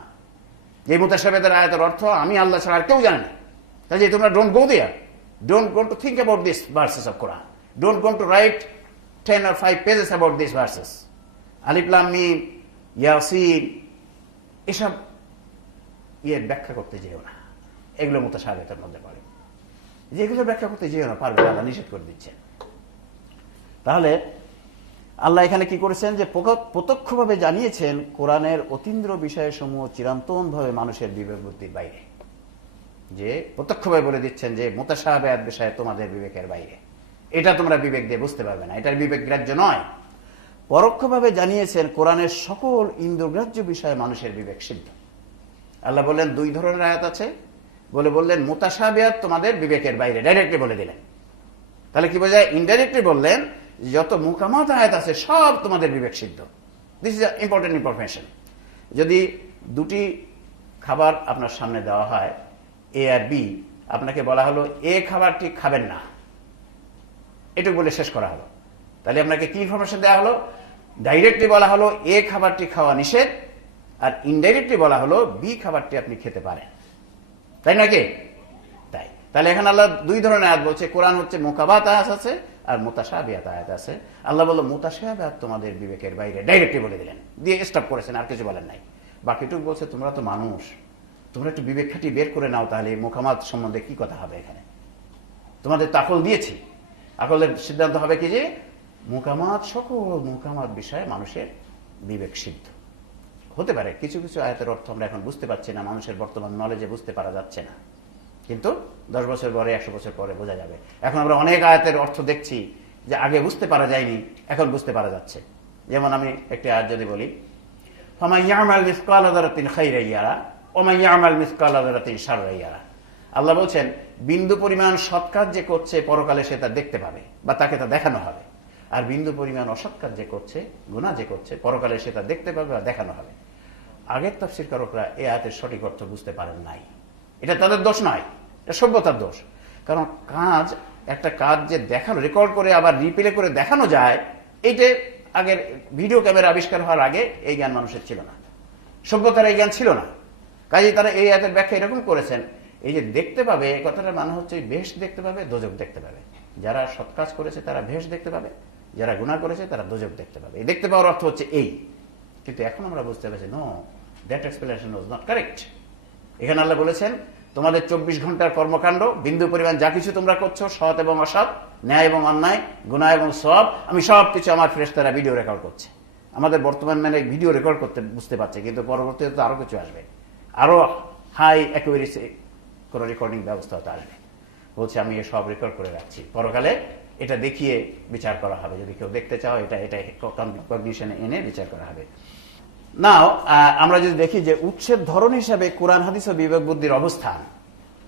এই মুতাশাবিহাতের আয়াতের অর্থ আমি আল্লাহ ছাড়া আর কেউ জানে না। তাই তোমরা don't go there, don't go to think about this verses of Quran, don't go to write 10 or 5 pages about these verses, আলিফ লাম মিম, ইয়াসিন, এসব ব্যাখ্যা করতে যেও না। এগুলো মুতাশাবিহাতের মধ্যে পড়ে, যেগুলো ব্যাখ্যা করতে যেও না, পারবে, আল্লাহ নিষেধ করে দিচ্ছেন। তাহলে আল্লাহ এখানে কি করেছেন? যে প্রত্যক্ষভাবে জানিয়েছেন কোরআনের অতীন্দ্রিয় বিষয়সমূহ চিরন্তনভাবে মানুষের বিবেক বুদ্ধির বাইরে। যে প্রত্যক্ষভাবে বলে দিচ্ছেন যে মুতাশাবিহাত বিষয় তোমাদের বিবেকের বাইরে, এটা তোমরা বিবেক দিয়ে বুঝতে পারবে না, এটার বিবেক গ্রাহ্য নয়। পরোক্ষভাবে জানিয়েছেন কোরআনের সকল ইন্দ্রগ্রাহ্য বিষয়ে মানুষের বিবেক সিদ্ধ। আল্লাহ বললেন দুই ধরনের আয়াত আছে, বললেন মুতাশাবিহাত তোমাদের বিবেকের বাইরে, ডাইরেক্টলি বলে দিলেন। তাহলে কি বোঝায়? ইনডাইরেক্টলি বললেন যত মুহকামাত আয়াত আছে সব তোমাদের বিবেক সিদ্ধ। This is important information. যদি দুটি খাবার আপনার সামনে দেওয়া হয়, এ আর বি, আপনাকে বলা হলো এ খাবারটি খাবেন না, এটুকু বলে শেষ করা হলো, তাহলে আপনাকে কি ইনফরমেশন দেওয়া হলো? ডাইরেক্টলি বলা হলো এ খাবারটি খাওয়া নিষেধ, আর ইনডাইরেক্টলি বলা হলো বি খাবারটি আপনি খেতে পারেন, তাই নাকি? তাই তাহলে এখানে আল্লাহ দুই ধরনের আয়াত বলছে। কোরআন হচ্ছে মুহকামাত আয়াত আছে আর মুতাশাবিহাত আয়াত আছে। আল্লাহ বলল মুতাশাবিহাত তোমাদের বিবেকের বাইরে, ডাইরেক্টলি বলে দিলেন, দিয়ে স্টপ করেছেন, আর কিছু বলেন নাই। বাকিটুকু বলছে তোমরা তো মানুষ, তোমরা একটু বিবেক খাটিয়ে বের করে নাও, তাহলে মুহকামাত সম্বন্ধে কি কথা হবে এখানে। তোমাদের তো আকল দিয়েছি, আকলের সিদ্ধান্ত হবে কি যে মুহকামাত, সকল মুহকামাত বিষয়ে মানুষের বিবেক সিদ্ধ হতে পারে। কিছু কিছু আয়াতের অর্থ আমরা এখন বুঝতে পারছি না, মানুষের বর্তমান নলেজে বুঝতে পারা যাচ্ছে না, কিন্তু 10 বছর পরে 100 বছর পরে বোঝা যাবে। এখন আমরা অনেক আয়াতের অর্থ দেখছি যে আগে বুঝতে পারা যায়নি, এখন বুঝতে পারা যাচ্ছে। যেমন আমি একটি আয়াত যদি বলি, ফামান ইয়ামাল মিসকালা যারাতিন খাইরান ইয়ারা ওয়া মান ইয়ামাল মিসকালা যারাতিন শাররান ইয়ারা। আল্লাহ বলছেন বিন্দু পরিমাণ সৎ কাজ যে করছে পরকালে সে তা দেখতে পাবে বা তাকে তা দেখানো হবে, আর বিন্দু পরিমাণ অসৎ কাজ যে করছে, গুনাহ যে করছে, পরকালে সে তা দেখতে পাবে বা দেখানো হবে। আগের তাফসীরকারকরা এই আয়াতের সঠিক অর্থ বুঝতে পারেন নাই। এটা তাদের দোষ নয়, এটা সভ্যতার দোষ। কারণ একটা কাজ যে দেখানো, রেকর্ড করে আবার রিপ্লে করে দেখানো যায়, এইটা আগের ভিডিও ক্যামেরা আবিষ্কার হওয়ার আগে এই জ্ঞান মানুষের ছিল না, সভ্যতার এই জ্ঞান ছিল না। কাজেই তারা এই আয়াতের ব্যাখ্যা এরকম করেছেন, এই যে দেখতে পাবে, এই কথাটার মানে হচ্ছে বেহেশত দেখতে পাবে, দোজখ দেখতে পাবে। যারা সৎ কাজ করেছে তারা বেহেশত দেখতে পাবে, যারা গুনাহ করেছে তারা দোজখ দেখতে পাবে। এই দেখতে পাওয়ার অর্থ হচ্ছে এই। কিন্তু এখন আমরা বুঝতে পারছি no, that explanation was not correct. এখানে আল্লাহ বলেছেন তোমাদের 24 ঘন্টার কর্মকাণ্ড, বিন্দু পরিমাণ যা কিছু তোমরা করছো, সৎ এবং অসৎ, ন্যায় এবং অন্যায়, গুনাহ এবং সওয়াব, আমি সব কিছু আমার ফেরেশতারা ভিডিও রেকর্ড করছে। আমাদের বর্তমান মানে ভিডিও রেকর্ড করতে বুঝতে পারছে, কিন্তু পরবর্তীতে তো আরো কিছু আসবে, আরো হাই অ্যাকুরেসি কোনো রেকর্ডিং ব্যবস্থা হতে আসবে। বলছে আমি সব রেকর্ড করে রাখছি, পরকালে এটা দেখিয়ে বিচার করা হবে। যদি কেউ দেখতে চাও, এটা কগনিশনে এনে বিচার করা হবে। নাও আমরা যদি দেখি যে উৎসের ধরন হিসাবে কোরআন হাদিস ও বিবেক বুদ্ধির অবস্থান,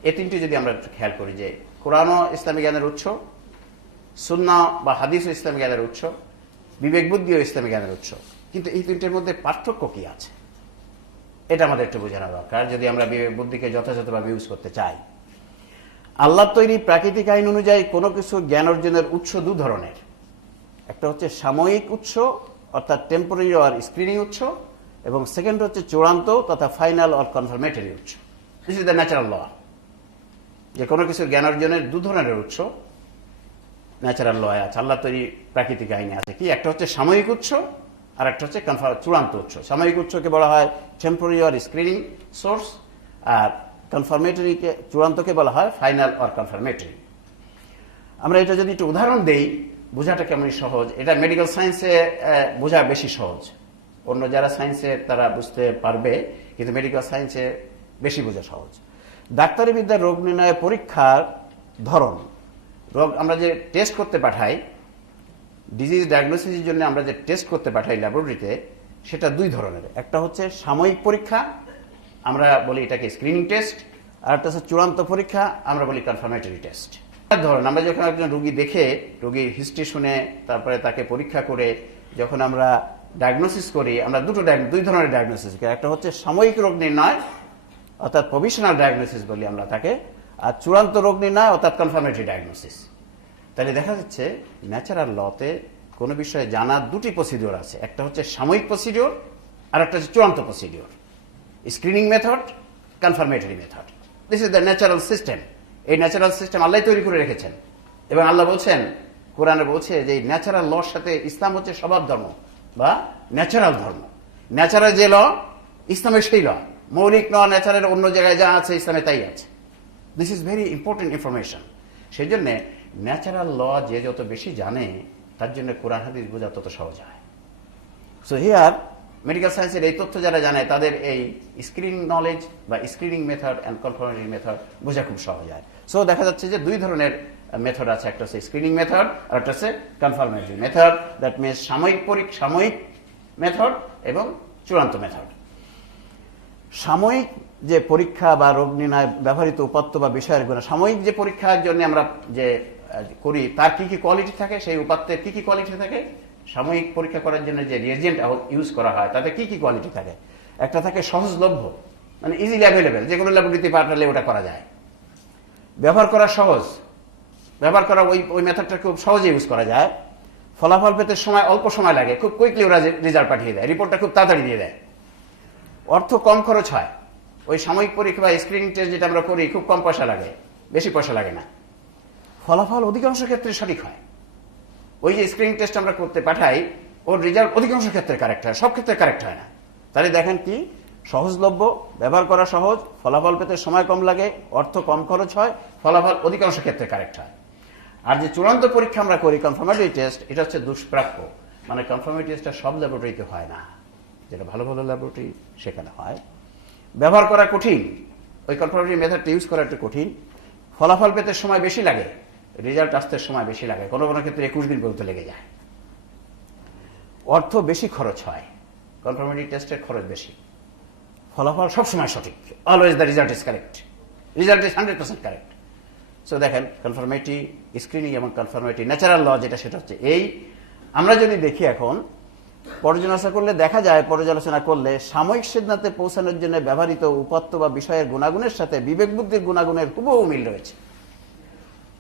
এই তিনটি যদি আমরা খেয়াল করি যে কোরআন ও ইসলামী জ্ঞানের উৎস, সুন্নাহ বা হাদিস ও ইসলামী জ্ঞানের উৎস, বিবেক বুদ্ধি ও ইসলামী জ্ঞানের উৎস, কিন্তু এই তিনটির মধ্যে পার্থক্য কি আছে এটা আমাদের একটু বোঝানো দরকার যদি আমরা বিবেক বুদ্ধিকে যথাযথভাবে ইউজ করতে চাই। আল্লাহর তৈরি প্রাকৃতিক আইন অনুযায়ী কোনো কিছু জ্ঞান অর্জনের উৎস দু ধরনের। একটা হচ্ছে সাময়িক উৎস অর্থাৎ টেম্পোরারি অর স্ক্রিনিং উৎস, এবং সেকেন্ড হচ্ছে চূড়ান্ত তথা ফাইনাল অর কনফার্মেটরি উৎস। দিস ইজ দ্য ন্যাচারাল ল। যে কোনো কিছুর জ্ঞান অর্জনের দু ধরনের উৎস ন্যাচারাল ল আছে, আল্লাহ তৈরি প্রাকৃতিক আইনে আছে। কি একটা হচ্ছে সাময়িক উৎস, আর একটা হচ্ছে চূড়ান্ত উৎস। সাময়িক উৎসকে বলা হয় টেম্পোরারি অর স্ক্রিনিং সোর্স, আর কনফার্মেটরিকে, চূড়ান্তকে বলা হয় ফাইনাল অর কনফার্মেটরি। আমরা এটা যদি একটু উদাহরণ দেই, বোঝাটা কেমন সহজ। এটা মেডিকেল সায়েন্সে বোঝা বেশি সহজ, অন্য যারা সায়েন্সে তারা বুঝতে পারবে, কিন্তু মেডিকেল সায়েন্সে বেশি বোঝা সহজ। ডাক্তারি বিদ্যার রোগ নির্ণয় পরীক্ষার ধরন, রোগ আমরা যে টেস্ট করতে পাঠাই, ডিজিজ ডায়াগনোসিসের জন্য আমরা যে টেস্ট করতে পাঠাই ল্যাবরেটরিতে, সেটা দুই ধরনের। একটা হচ্ছে সাময়িক পরীক্ষা, আমরা বলি এটাকে স্ক্রিনিং টেস্ট, আর একটা হচ্ছে চূড়ান্ত পরীক্ষা, আমরা বলি কনফার্মেটরি টেস্ট। ধরুন আমরা যখন একজন রোগী দেখে, রোগীর হিস্ট্রি শুনে, তারপরে তাকে পরীক্ষা করে যখন আমরা ডায়াগনোসিস করি, আমরা দুই ধরনের ডায়াগনোসিস করি। একটা হচ্ছে সাময়িক রোগ নির্ণয় অর্থাৎ প্রভিশনাল ডায়াগনোসিস বলি আমরা তাকে, আর চূড়ান্ত রোগ নির্ণয় অর্থাৎ কনফার্মেটরি ডায়াগনোসিস। তাহলে দেখা যাচ্ছে ন্যাচারাল লতে কোনো বিষয়ে জানার দুটি প্রসিডিওর আছে, একটা হচ্ছে সাময়িক প্রসিডিওর আর একটা হচ্ছে চূড়ান্ত procedure. Screening method, confirmatory method, this is the natural system. এই ন্যাচারাল সিস্টেম আল্লাহ তৈরি করে রেখেছেন, এবং আল্লাহ বলছেন, কোরআনে বলছে যে ন্যাচারাল লর সাথে ইসলাম হচ্ছে স্বভাব ধর্ম বা ন্যাচারাল ধর্ম। ন্যাচারাল যে ল, ইসলামের সেই ল। মৌলিক ল ন্যাচারাল অন্য জায়গায় যা আছে ইসলামে তাই আছে। This is very important information. সেই জন্য ন্যাচারাল ল যে যত বেশি জানে, তার জন্য কোরআন হাদিস বোঝা তত সহজ হয়। সো হিয়ার মেডিকেল সায়েন্সের এই তথ্য যারা জানে, তাদের এই স্ক্রিনিং নলেজ বা screening method and confirmatory method বোঝা খুব সহজ হয়। সো দেখা যাচ্ছে যে দুই ধরনের মেথড আছে, একটা হচ্ছে স্ক্রিনিং মেথড আর একটা হচ্ছে কনফার্মেটরি মেথড। দ্যাট মিনস সাময়িক মেথড এবং চূড়ান্ত মেথড। সাময়িক যে পরীক্ষা বা রোগ নির্ণয় ব্যবহৃত উপাত্ত বা বিষয়ের গুণ, সাময়িক যে পরীক্ষার জন্য আমরা যে করি তার কি কি কোয়ালিটি থাকে, সেই উপাত্তের কি কি কোয়ালিটি থাকে, সাময়িক পরীক্ষা করার জন্য যে রিয়েজেন্ট ইউজ করা হয় তাতে কি কি কোয়ালিটি থাকে। একটা থাকে সহজলভ্য, মানে ইজিলি অ্যাভেলেবেল, যে কোনো ল্যাবরেটরিতে পাঠালে ওটা করা যায়। ব্যবহার করা সহজ, ব্যবহার করা ওই মেথডটা খুব সহজে ইউজ করা যায়। ফলাফল পেতে অল্প সময় লাগে, খুব কুইকলি ওরা রেজাল্ট পাঠিয়ে দেয়, রিপোর্টটা খুব তাড়াতাড়ি দিয়ে দেয়। অর্থ কম খরচ হয়, ওই সাময়িক পরীক্ষা বা স্ক্রিনিং টেস্ট যেটা আমরা করি খুব কম পয়সা লাগে, বেশি পয়সা লাগে না। ফলাফল অধিকাংশ ক্ষেত্রে সঠিক হয়। ওই যে স্ক্রিনিং টেস্ট আমরা করতে পাঠাই, ওর রেজাল্ট অধিকাংশ ক্ষেত্রে কারেক্ট হয়, সব ক্ষেত্রে কারেক্ট হয় না। তাহলে দেখেন কি সহজলভ্য, ব্যবহার করা সহজ, ফলাফল পেতে সময় কম লাগে, অর্থ কম খরচ হয়, ফলাফল অধিকাংশ ক্ষেত্রে কারেক্ট হয়। আর যে চূড়ান্ত পরীক্ষা আমরা করি কনফার্মেটরি টেস্ট, এটা হচ্ছে দুষ্প্রাপ্য, মানে কনফার্মেটরি টেস্টটা সব ল্যাবরেটরিতে হয় না, যেটা ভালো ভালো ল্যাবরেটরি সেখানে হয়। ব্যবহার করা কঠিন, ওই কনফার্মেটরি মেথডটা ইউজ করা একটু কঠিন, ফলাফল পেতে সময় বেশি লাগে, রেজাল্ট আসতে সময় বেশি লাগে, কোনো কোনো ক্ষেত্রে 21 দিন পর্যন্ত লেগে যায়, অর্থ বেশি খরচ হয়, কনফার্মেটরি টেস্টের খরচ বেশি, ফলাফল সবসময় সঠিক, always the result is correct, result is 100% correct. So দেখেন কনফার্মেটরি স্ক্রিনিং এবং কনফার্মেটরি ন্যাচারাল ল যেটা, সেটা হচ্ছে এই, আমরা যদি দেখি এখন পর্যালোচনা করলে দেখা যায়, পর্যালোচনা করলে সাময়িক সিদ্ধান্তে পৌঁছানোর জন্য ব্যবহৃত উপাত্ত বা বিষয়ের গুণাগুণের সাথে বিবেক বুদ্ধির গুণাগুণের হুবহু মিল রয়েছে।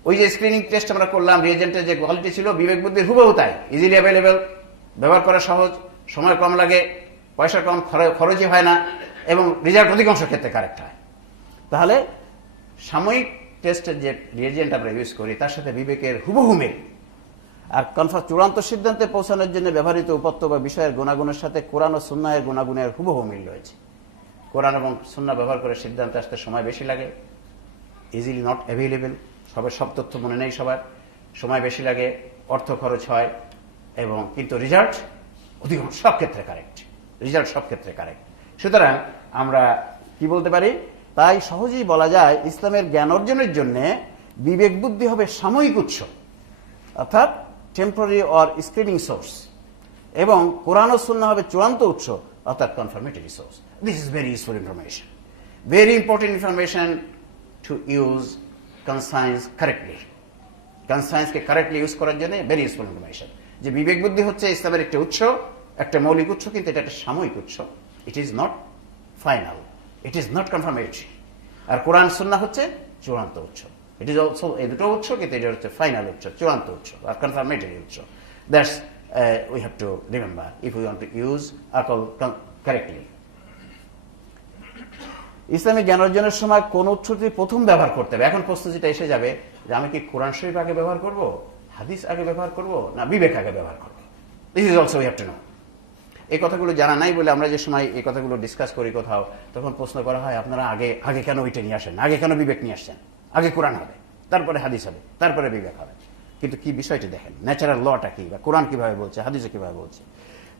ওই যে স্ক্রিনিং টেস্ট আমরা করলাম, রিয়েজেন্টের যে কোয়ালিটি ছিল বিবেক বুদ্ধির হুবহু তাই, ইজিলি অ্যাভেলেবেল, ব্যবহার করা সহজ, সময় কম লাগে, পয়সা কম খরচই হয় না, এবং রেজাল্ট অধিকাংশ ক্ষেত্রে কারেক্ট হয়। তাহলে সাময়িক টেস্টের যে রিয়েজেন্ট আমরা ইউজ করি তার সাথে বিবেকের হুবহু মিল। আর চূড়ান্ত সিদ্ধান্তে পৌঁছানোর জন্য ব্যবহৃত উপাত্ত বা বিষয়ের গুণাগুণের সাথে কোরআন ও সুন্নাহের গুণাগুণের হুবহু মিল রয়েছে। কোরআন এবং সুন্নাহ ব্যবহার করে সিদ্ধান্তে আসতে সময় বেশি লাগে, ইজিলি নট অ্যাভেলেবেল, সবার সব তথ্য মনে নেই, সবার সময় বেশি লাগে, অর্থ খরচ হয়, এবং কিন্তু রেজাল্ট অধিকাংশ সব ক্ষেত্রে কারেক্ট, রেজাল্ট সব ক্ষেত্রে কারেক্ট। সুতরাং আমরা কি বলতে পারি, তাই সহজেই বলা যায় ইসলামের জ্ঞান অর্জনের জন্য বিবেক বুদ্ধি হবে সাময়িক উৎস, অর্থাৎ টেম্পোরারি অর স্ক্রিনিং সোর্স, এবং কোরআন ও সুন্নাহ হবে চূড়ান্ত উৎস, অর্থাৎ confirmatory source. This is very useful information, very important information to use conscience correctly. কনসায়েন্সকে কারেক্টলি ইউজ করার জন্য ভেরি ইউজফুল ইনফরমেশন, যে বিবেক বুদ্ধি হচ্ছে ইসলামের একটা উৎস, একটা মৌলিক উৎস, কিন্তু এটা একটা সাময়িক উৎস, it is not final, it is not confirmatory. আর কোরআন সুন্নাহ হচ্ছে চূড়ান্ত উৎস, ইট ইজ অলসো, এই দুটো উৎস, কিন্তু এটা হচ্ছে ফাইনাল উৎস, চূড়ান্ত উৎস আর কনফার্মেটরি উৎস। That's we have to remember if we want to use আকল কারেক্টলি। ইসলামী জ্ঞান অর্জনের সময় কোন উৎসটি প্রথম ব্যবহার করতে হবে? এখন প্রশ্ন যেটা এসে যাবে যে আমি কি কোরআন শরীফ আগে ব্যবহার করব, হাদিস আগে ব্যবহার করব, না বিবেক আগে ব্যবহার করব? This is also we have to know. এই কথাগুলো জানা নাই বলে আমরা যে সময় এই কথাগুলো ডিসকাস করি কোথাও, তখন প্রশ্ন করা হয় আপনারা আগে আগে কেন ওইটা নিয়ে আসেন, আগে কেন বিবেক নিয়ে আসছেন? আগে কোরআন হবে, তারপরে হাদিস হবে, তারপরে বিবেক হবে। কিন্তু কি বিষয়টি দেখেন, ন্যাচারাল লটা কি, বা কোরআন কিভাবে বলছে, হাদিসে কিভাবে বলছে।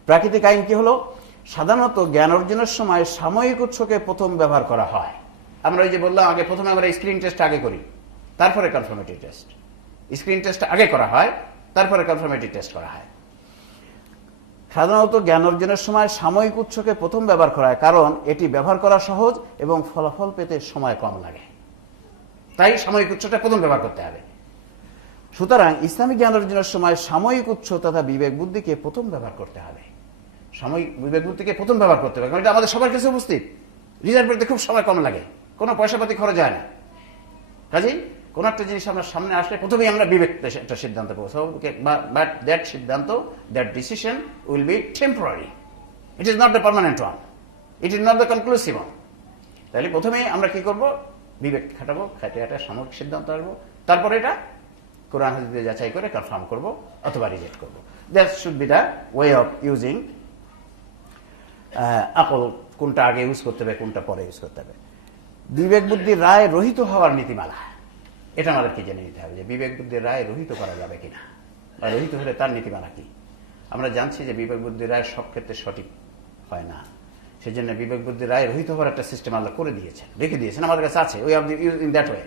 প্রাকৃতিক আইন কি হলো, সাধারণত জ্ঞান অর্জনের সময় সাময়িক উৎসকে প্রথম ব্যবহার করা হয়। আমরা ওই যে বললাম আগে প্রথমে আমরা স্ক্রিন টেস্ট আগে করি, তারপরে কনফার্মেটরি টেস্ট। স্ক্রিন টেস্ট আগে করা হয়, তারপরে কনফার্মেটরি টেস্ট করা হয়। সাধারণত জ্ঞান অর্জনের সময় সাময়িক উৎসকে প্রথম ব্যবহার করা হয়, কারণ এটি ব্যবহার করা সহজ এবং ফলাফল পেতে সময় কম লাগে, তাই সাময়িক উৎসটা প্রথম ব্যবহার করতে হবে। সুতরাং ইসলামিক জ্ঞান অর্জনের সময় সাময়িক উৎস তথা বিবেক বুদ্ধিকে প্রথম ব্যবহার করতে হবে। সাময়িক বিবেক বুদ্ধিকে প্রথম ব্যবহার করতে হবে, কারণ এটা আমাদের সবার কাছে উপস্থিত, রিজাল্ট পেতে খুব সময় কম লাগে, কোনো পয়সাপাতি খরচ হয় না। কাজেই কোন একটা জিনিস আমরা সামনে আসলে প্রথমেই আমরা বিবেক একটা সিদ্ধান্ত পৌঁছাবো, বাট দ্যাট সিদ্ধান্ত, that decision will be temporary, it is not the permanent one, it is not the conclusive one. তাহলে প্রথমেই আমরা কি করব, বিবেক খাটাবো, খাটে একটা সাময়িক সিদ্ধান্ত আসবো, তারপরে এটা কোরআন হাদিসে যাচাই করে কনফার্ম করব অথবা রিজেক্ট করব। That should be the way of using আকল, কোনটা আগে ইউজ করতে হবে, কোনটা পরে ইউজ করতে হবে। বিবেক বুদ্ধির রায় রহিত হওয়ার নীতিমালা, এটা আমাদেরকে জেনে নিতে হবে যে বিবেক বুদ্ধির রায় রহিত করা যাবে কিনা, বা রহিত হলে তার নীতিমালা কি। আমরা জানছি যে বিবেক বুদ্ধির রায় সব ক্ষেত্রে সঠিক হয় না, সেই জন্য বিবেক বুদ্ধির রায় রহিত হওয়ার একটা সিস্টেম আল্লাহ করে দিয়েছেন, রেখে দিয়েছেন, আমাদের কাছে আছে, we have use in that way.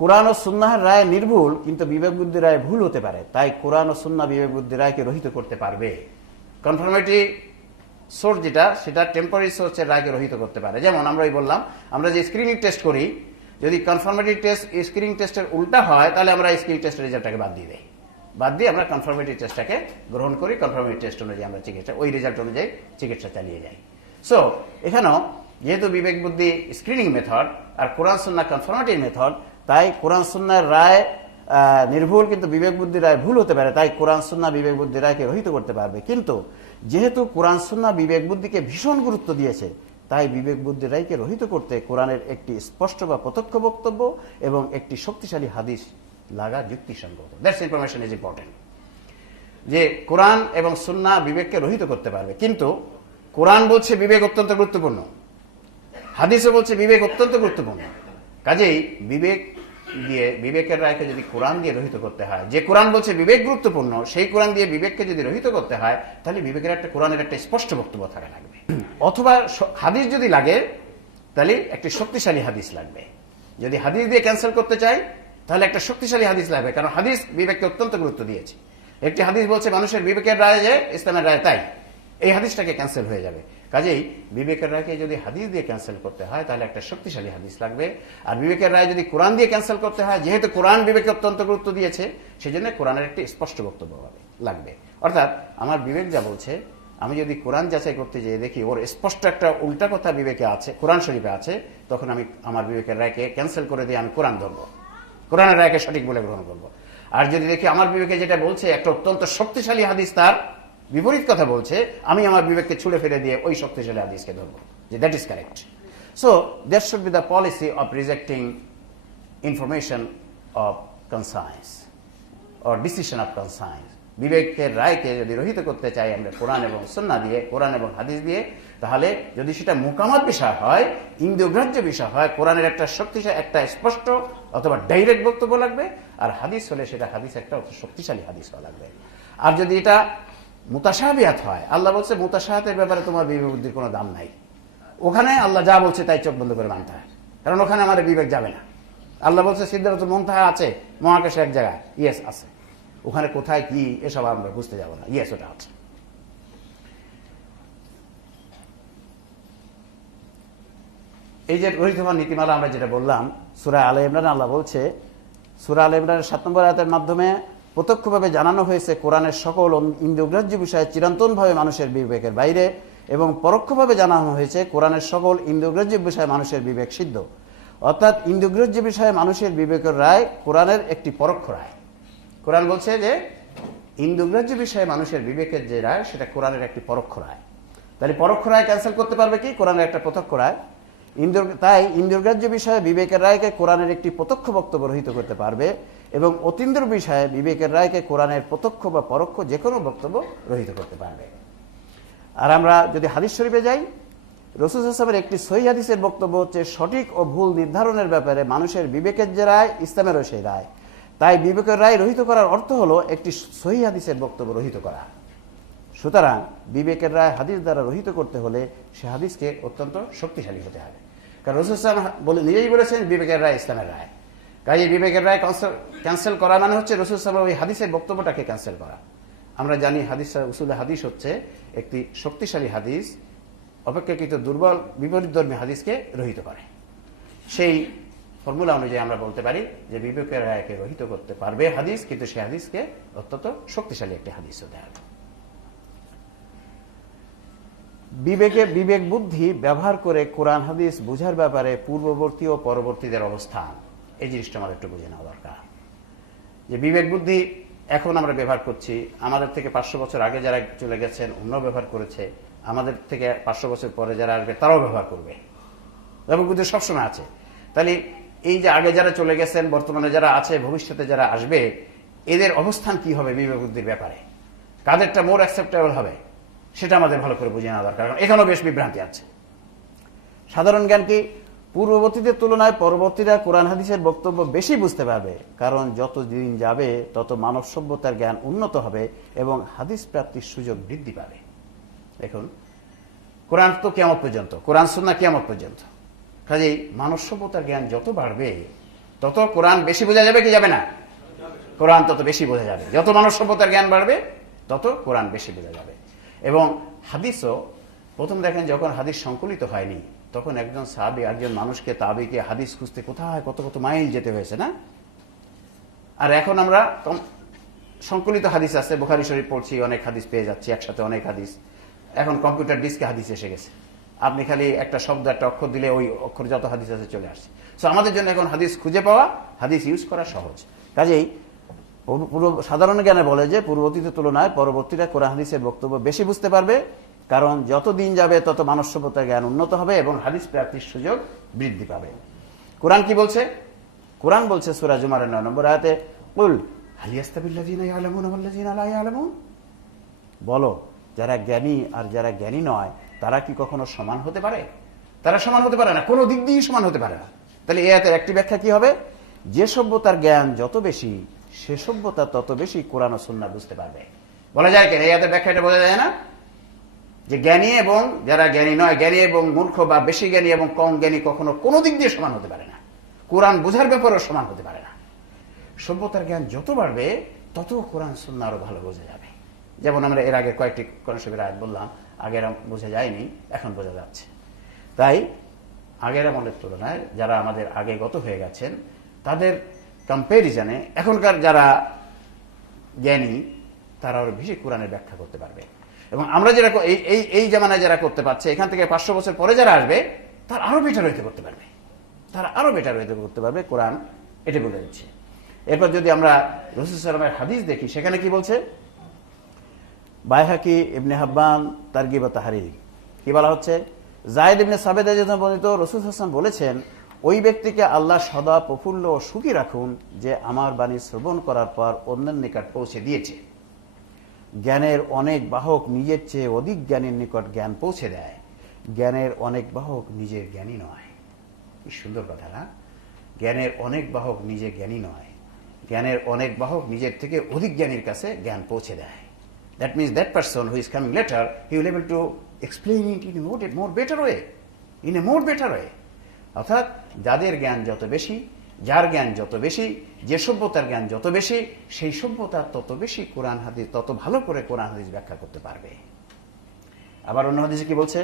কোরআন ও সুন্নাহের রায় নির্ভুল, কিন্তু বিবেক বুদ্ধির রায় ভুল হতে পারে, তাই কোরআন ও সুন্নাহ বিবেক বুদ্ধির রায়কে রহিত করতে পারবে। কনফার্মেটরি সোর্স যেটা, সেটা টেম্পোরারি সোর্সের রায়কে রহিত করতে পারে। যেমন আমরা বললাম, আমরা যে স্ক্রিনিং টেস্ট করি, যদি কনফার্মেটরি টেস্ট স্ক্রিনিং টেস্টের উল্টা হয়, তাহলে আমরা স্ক্রিনিং টেস্টের রেজাল্টটাকে বাদ দিয়ে দেই, বাদ দিয়ে আমরা কনফার্মেটরি টেস্টটাকে গ্রহণ করি, কনফার্মেটরি টেস্ট অনুযায়ী আমরা চিকিৎসা, ওই রেজাল্ট অনুযায়ী চিকিৎসা চালিয়ে যাই। সো এখানেও যেহেতু বিবেক বুদ্ধি স্ক্রিনিং মেথড আর কোরআন সুন্নাহ কনফার্মেটরি মেথড, তাই কোরআন সুন্নাহর রায় নির্ভুল, কিন্তু বিবেক বুদ্ধির রায় ভুল হতে পারে, তাই কোরআন সুন্নাহ বিবেক বুদ্ধির রায়কে রহিত করতে পারবে। কিন্তু যেহেতু কোরআন সুন্নাহ বিবেক বুদ্ধিকে ভীষণ গুরুত্ব দিয়েছে, তাই বিবেক বুদ্ধির রায়কে রহিত করতে কোরআনের একটি স্পষ্ট বা প্রত্যক্ষ বক্তব্য এবং একটি শক্তিশালী হাদিস লাগা যুক্তিসঙ্গত। দ্যাটস ইনফরমেশন ইজ ইম্পর্টেন্ট, যে কোরআন এবং সুন্নাহ বিবেককে রহিত করতে পারবে, কিন্তু কোরআন বলছে বিবেক অত্যন্ত গুরুত্বপূর্ণ, হাদিসও বলছে বিবেক অত্যন্ত গুরুত্বপূর্ণ। কাজেই বিবেক দিয়ে, বিবেকের রায়কে যদি কোরআন দিয়ে রহিত করতে হয়, যে কোরআন বলছে বিবেক গুরুত্বপূর্ণ, সেই কোরআন দিয়ে বিবেককে যদি রহিত করতে হয়, তাহলে বিবেকের একটা কোরআনের একটা স্পষ্ট বক্তব্য থাকা লাগবে। অথবা হাদিস যদি লাগে, তাহলে একটি শক্তিশালী হাদিস লাগবে। যদি হাদিস দিয়ে ক্যান্সেল করতে চাই তাহলে একটা শক্তিশালী হাদিস লাগবে, কারণ হাদিস বিবেককে অত্যন্ত গুরুত্ব দিয়েছে। একটি হাদিস বলছে মানুষের বিবেকের রায় যে ইসলামের রায় তাই, এই হাদিসটাকে ক্যান্সেল হয়ে যাবে। কাজেই বিবেকের রায়কে যদি হাদিস দিয়ে ক্যান্সেল করতে হয় তাহলে একটা শক্তিশালী হাদিস লাগবে। আর বিবেকের রায় যদি কোরআন দিয়ে ক্যান্সেল করতে হয়, যেহেতু কোরআন বিবেকে অত্যন্ত গুরুত্ব দিয়েছে, সেজন্য কোরআনের একটি স্পষ্ট বক্তব্য লাগবে। অর্থাৎ আমার বিবেক যা বলছে, আমি যদি কোরআন যাচাই করতে যেয়ে দেখি ওর স্পষ্ট একটা উল্টা কথা বিবেকে আছে, কোরআন শরীফে আছে, তখন আমি আমার বিবেকের রায়কে ক্যান্সেল করে দিয়ে আমি কোরআন ধরবো, কোরআনের রায়কে সঠিক বলে গ্রহণ করবো। আর যদি দেখি আমার বিবেকে যেটা বলছে একটা অত্যন্ত শক্তিশালী হাদিস তার বিপরীত কথা বলছে, আমি আমার বিবেককে ছুড়ে ফেলে দিয়ে ওই শক্তিশালী হাদিসকে ধরবো যে that is correct. So that should be the policy of rejecting information of conscience or decision of conscience. বিবেকের রায়কে যদি রহিত করতে চাই আমরা কোরআন এবং সুন্নাহ দিয়ে, কোরআন এবং হাদিস দিয়ে, তাহলে যদি সেটা মুকামাত বিষয় হয়, ইন্দ্রিয়গ্রাহ্য বিষয় হয়, কোরআনের একটা শক্তিশালী, একটা স্পষ্ট অথবা ডাইরেক্ট বক্তব্য লাগবে। আর হাদিস হলে সেটা হাদিস একটা শক্তিশালী হাদিস হওয়া লাগবে। আর যদি এটা মুতাশাবিহাত হয়, আল্লাহ বলছে মুতাশাহাতের ব্যাপারে তোমার বিবেক বুদ্ধির কোনো দাম নাই, ওখানে আল্লাহ যা বলছে তাই চোখ বন্ধ করে মানতে হয়, কারণ ওখানে আমাদের বিবেক যাবে না। আল্লাহ বলছে সিদরাতুল মুনতাহা আছে মহাকাশে এক জায়গায়, ইয়েস আছে, ওখানে কোথায় কি এসব আমরা বুঝতে যাব না, ইয়েস ওটা আছে। এই যে রহিত হওয়ার নীতিমালা আমরা যেটা বললাম, সূরা আলে ইমরান আল্লাহ বলছে, সূরা আলে ইমরানের 7 নম্বর আয়াতের মাধ্যমে প্রত্যক্ষভাবে জানানো হয়েছে কোরআনের সকল ইন্দ্রিয়গ্রাহ্য বিষয়ে চিরন্তনভাবে মানুষের বিবেকের বাইরে, এবং পরোক্ষভাবে জানানো হয়েছে কোরআনের সকল ইন্দ্রিয়গ্রাহ্য বিষয়ে মানুষের বিবেক সিদ্ধ। অর্থাৎ ইন্দ্রিয়গ্রাহ্য বিষয়ে মানুষের বিবেকের রায় কোরআনের একটি পরোক্ষ রায়। কোরআন বলছে যে ইন্দ্রিয়গ্রাহ্য বিষয়ে মানুষের বিবেকের যে রায় সেটা কোরআনের একটি পরোক্ষ রায়। তাহলে পরোক্ষ রায় ক্যান্সেল করতে পারবে কি? কোরআনের একটা প্রত্যক্ষ রায়। তাই ইন্দ্রিয়গ্রাহ্য বিষয়ে বিবেকের রায়কে কোরআনের একটি প্রত্যক্ষ বক্তব্য রহিত করতে পারবে, এবং অতীন্দ্র বিষয়ে বিবেকের রায়কে কোরআনের প্রত্যক্ষ বা পরোক্ষ যে কোনো বক্তব্য রহিত করতে পারবে। আর আমরা যদি হাদিস শরীফে যাই, রাসূল সাল্লাল্লাহু আলাইহি ওয়াসাল্লামের একটি সহিহ হাদিসের বক্তব্য হচ্ছে সঠিক ও ভুল নির্ধারণের ব্যাপারে মানুষের বিবেকের যে রায়, ইসলামেরও সেই রায়। তাই বিবেকের রায় রহিত করার অর্থ হলো একটি সহিহ হাদিসের বক্তব্য রহিত করা। সুতরাং বিবেকের রায় হাদিস দ্বারা রহিত করতে হলে সে হাদিসকে অত্যন্ত শক্তিশালী হতে হবে, কারণ রাসূল সাল্লাল্লাহু আলাইহি ওয়াসাল্লাম নিজেই বলেছেন বিবেকের রায় ইসলামের রায়। কাজে বিবেকের রায় ক্যান্সেল করা মানে হচ্ছে রাসূল সাল্লাল্লাহু আলাইহি ওয়াসাল্লাম ওই হাদিসের বক্তব্যটাকে ক্যান্সেল করা। আমরা জানি হাদিস, উসুলে হাদিস হচ্ছে একটি শক্তিশালী হাদিস অপেক্ষাকৃত দুর্বল বিপরীতধর্মী হাদিসকে রহিত করে। সেই ফর্মুলা অনুযায়ী আমরা বলতে পারি যে বিবেকের রায়কে রহিত করতে পারবে হাদিস, কিন্তু সেই হাদিসকে অত্যন্ত শক্তিশালী একটি হাদিস হতে হবে। বিবেক বুদ্ধি ব্যবহার করে কোরআন হাদিস বুঝার ব্যাপারে পূর্ববর্তী ও পরবর্তীদের অবস্থান, এই জিনিসটা আমাদের একটু বুঝে নেওয়া দরকার। যে বিবেক বুদ্ধি এখন আমরা ব্যবহার করছি, আমাদের থেকে 500 বছর আগে যারা চলে গেছেন অন্য ব্যবহার করেছে, আমাদের থেকে 500 বছর পরে যারা আসবে তারাও ব্যবহার করবে, বিবেক বুদ্ধি সবসময় আছে। তাহলে এই যে আগে যারা চলে গেছেন, বর্তমানে যারা আছে, ভবিষ্যতে যারা আসবে, এদের অবস্থান কি হবে বিবেক বুদ্ধির ব্যাপারে, কাদেরটা মোর অ্যাকসেপ্টেবল হবে, সেটা আমাদের ভালো করে বুঝে নেওয়া দরকার, কারণ এখানেও বেশ বিভ্রান্তি আছে। সাধারণ জ্ঞান কি? পূর্ববর্তীদের তুলনায় পরবর্তীরা কোরআন হাদিসের বক্তব্য বেশি বুঝতে পারবে, কারণ যত দিন যাবে তত মানব সভ্যতার জ্ঞান উন্নত হবে এবং হাদিস প্রাপ্তির সুযোগ বৃদ্ধি পাবে। দেখুন, কোরআন তো কিয়ামত পর্যন্ত, কোরআন সুন্নাহ কিয়ামত পর্যন্ত। কাজেই মানব সভ্যতার জ্ঞান যত বাড়বে তত কোরআন বেশি বোঝা যাবে কি যাবে না? কোরআন তত বেশি বোঝা যাবে। যত মানব সভ্যতার জ্ঞান বাড়বে তত কোরআন বেশি বোঝা যাবে। এবং হাদিসও প্রথম দেখেন যখন হাদিস সংকলিত হয়নি, তখন একজন সাহাবী একজন মানুষকে, তাবিকে হাদিস খুঁজতে কোথায় কত কত মাইল যেতে হয়েছে না? আর এখন আমরা সংকলিত হাদিস আছে, বুখারী শরীফ পড়ছি, অনেক হাদিস পেয়ে যাচ্ছি একসাথে, অনেক হাদিস। এখন কম্পিউটার ডিস্কে হাদিস এসে গেছে, আপনি খালি একটা শব্দ একটা অক্ষর দিলে ওই অক্ষর যত হাদিস আছে চলে আসছে। সো আমাদের জন্য এখন হাদিস খুঁজে পাওয়া, হাদিস ইউজ করা সহজ। কাজেই সাধারণ জ্ঞানে বলে যে পূর্ববর্তীদের তুলনায় পরবর্তীরা কোরআন হাদিসের বক্তব্য বেশি বুঝতে পারবে, কারণ যত দিন যাবে তত মানব সভ্যতার জ্ঞান উন্নত হবে এবং হাদিস প্রাপ্তির সুযোগ বৃদ্ধি পাবে। কোরআন কি বলছে? কোরআন বলছে সূরা জুমারের 9 নম্বর আয়াতে, কুল হাল ইয়াস্তাবিল্লাযিনা ইয়ালামুনা ওয়াল্লাযিনা লা ইয়ালামুন, বলো যারা জ্ঞানী আর যারা জ্ঞানী নয় তারা কি কখনো সমান হতে পারে? তারা সমান হতে পারে না, কোনো দিক দিয়ে সমান হতে পারে না। তাহলে এই আয়াতের একটি ব্যাখ্যা কি হবে? যে সভ্যতার জ্ঞান যত বেশি, সে সভ্যতা তত বেশি কোরআন ও সুন্নাহ বুঝতে পারবে। বলা যায় কেন? এই আয়াতের ব্যাখ্যাটা বোঝা যায় না? যে জ্ঞানী এবং যারা জ্ঞানী নয়, জ্ঞানী এবং মূর্খ বা বেশি জ্ঞানী এবং কম জ্ঞানী কখনো কোনো দিক দিয়ে সমান হতে পারে না। কোরআন বোঝার ব্যাপারেও সমান হতে পারে না। সভ্যতার জ্ঞান যত বাড়বে তত কোরআন সুন্নাহ আরো ভালো বোঝা যাবে। যেমন আমরা এর আগে কয়েকটি কোরআন শরীফের আয়াত বললাম, আগের বোঝা যায়নি, এখন বোঝা যাচ্ছে। তাই আগের আমলের তুলনায় যারা আমাদের আগে গত হয়ে গেছেন তাদের কম্প্যারিজনে এখনকার যারা জ্ঞানী তারা আরো বেশি কোরআনের ব্যাখ্যা করতে পারবে। এবং আমরা যেটা এই জামানায় যারা করতে পারছে, এখান থেকে 500 বছর পরে যারা আসবে তারা আরো বেটার হইতে করতে পারবে, তারা আরো বেটার হইতে করতে পারবে। কোরআন এটা বলে দিচ্ছে। এরপর যদি আমরা রাসূল সাল্লাল্লাহু আলাইহি ওয়াসাল্লামের হাদিস দেখি, সেখানে কি বলছে? বাইহাকি, ইবনে হাব্বান, তারগিব ও তাহরীর, কি বলা হচ্ছে? যায়েদ ইবনে সাবিত রাদিয়াল্লাহু বর্ণিত, রাসূল সাল্লাল্লাহু আলাইহি ওয়াসাল্লাম বলেছেন, ওই ব্যক্তিকে আল্লাহ সদা প্রফুল্ল ও সুখী রাখুন যে আমার বাণী শ্রবণ করার পর অন্যের নিকট পৌঁছে দিয়েছে। জ্ঞানের অনেক বাহক নিজের চেয়ে অধিক জ্ঞানীর নিকট জ্ঞান পৌঁছে দেয়। জ্ঞানের অনেক বাহক নিজের জ্ঞানী নয়। কি সুন্দর কথা না? জ্ঞানের অনেক বাহক নিজে জ্ঞানী নয়, জ্ঞানের অনেক বাহক নিজের থেকে অধিক জ্ঞানীর কাছে জ্ঞান পৌঁছে দেয়। That means that person who is coming later, he will able to explain it in a more better way, in a more better way. অর্থাৎ যাদের জ্ঞান যত বেশি, যার জ্ঞান যত বেশি, যে সভ্যতার জ্ঞান যত বেশি, সেই সভ্যতার তত বেশি কোরআন হাদিস, তত ভালো করে কোরআন হাদিস ব্যাখ্যা করতে পারবে। আবার অন্য হাদিসে কি বলছে?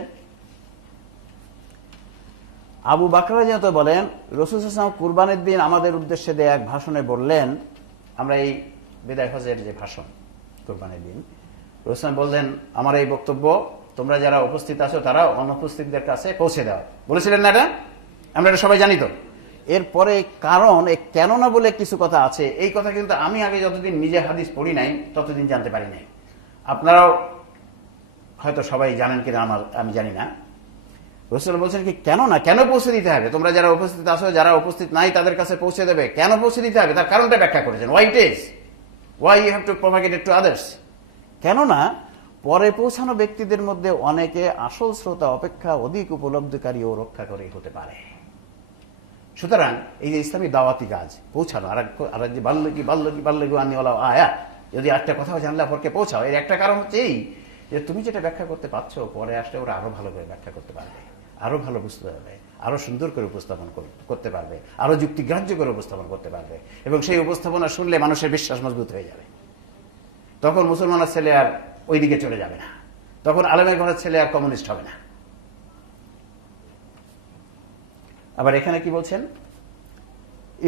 আবু বকর রাদিয়াল্লাহু আনহু বলেন, রাসূল সাল্লাল্লাহু আলাইহি ওয়াসাল্লাম কুরবানির দিন আমাদের উদ্দেশ্যে দেয়া এক ভাষণে বললেন, আমরা এই বিদায় হজের যে ভাষণ কুরবানির দিন, রাসূল বললেন, আমার এই বক্তব্য তোমরা যারা উপস্থিত আছো তারা অনুপস্থিতদের কাছে পৌঁছে দাও। বলেছিলেন না এটা? আমরা এটা সবাই জানি তো। এরপরে কারণ কেন না বলে কিছু কথা আছে। এই কথা কিন্তু আমি আগে যতদিন নিজে হাদিস পড়ি নাই ততদিন জানতে পারি নাই। আপনারাও হয়তো সবাই জানেন কিনা আমি জানি না। রাসূল বলছেন কি কেন না, কেন পৌঁছে দিতে হবে? তোমরা যারা উপস্থিত আছো, যারা উপস্থিত নাই তাদের কাছে পৌঁছে দেবে। কেন পৌঁছে দিতে হবে তার কারণটা ব্যাখ্যা করেছেন। Why it is, why you have to propagate it to others. কেননা পরে পৌঁছানো ব্যক্তিদের মধ্যে অনেকে আসল শ্রোতা অপেক্ষা অধিক উপলব্ধিকারী ও রক্ষাকারী হতে পারে। সুতরাং এই যে ইসলামী দাওয়াতি কাজ পৌঁছানো, আর যে বাল্যগী আনিওয়ালা আয়া, যদি একটা কথাও জানলে পরকে পৌঁছাও, এর একটা কারণ হচ্ছে এই যে তুমি যেটা ব্যাখ্যা করতে পারছো পরে আসলে ওরা আরো ভালো করে ব্যাখ্যা করতে পারবে, আরো ভালো বুঝতে পারবে, আরো সুন্দর করে উপস্থাপন করতে পারবে, আরো যুক্তিগ্রাহ্য করে উপস্থাপন করতে পারবে। এবং সেই উপস্থাপনা শুনলে মানুষের বিশ্বাস মজবুত হয়ে যাবে। তখন মুসলমানের ছেলে আর ওই দিকে চলে যাবে না, তখন আলেমের ঘরের ছেলে আর কমিউনিস্ট হবে না। আবার এখানে কি বলছেন?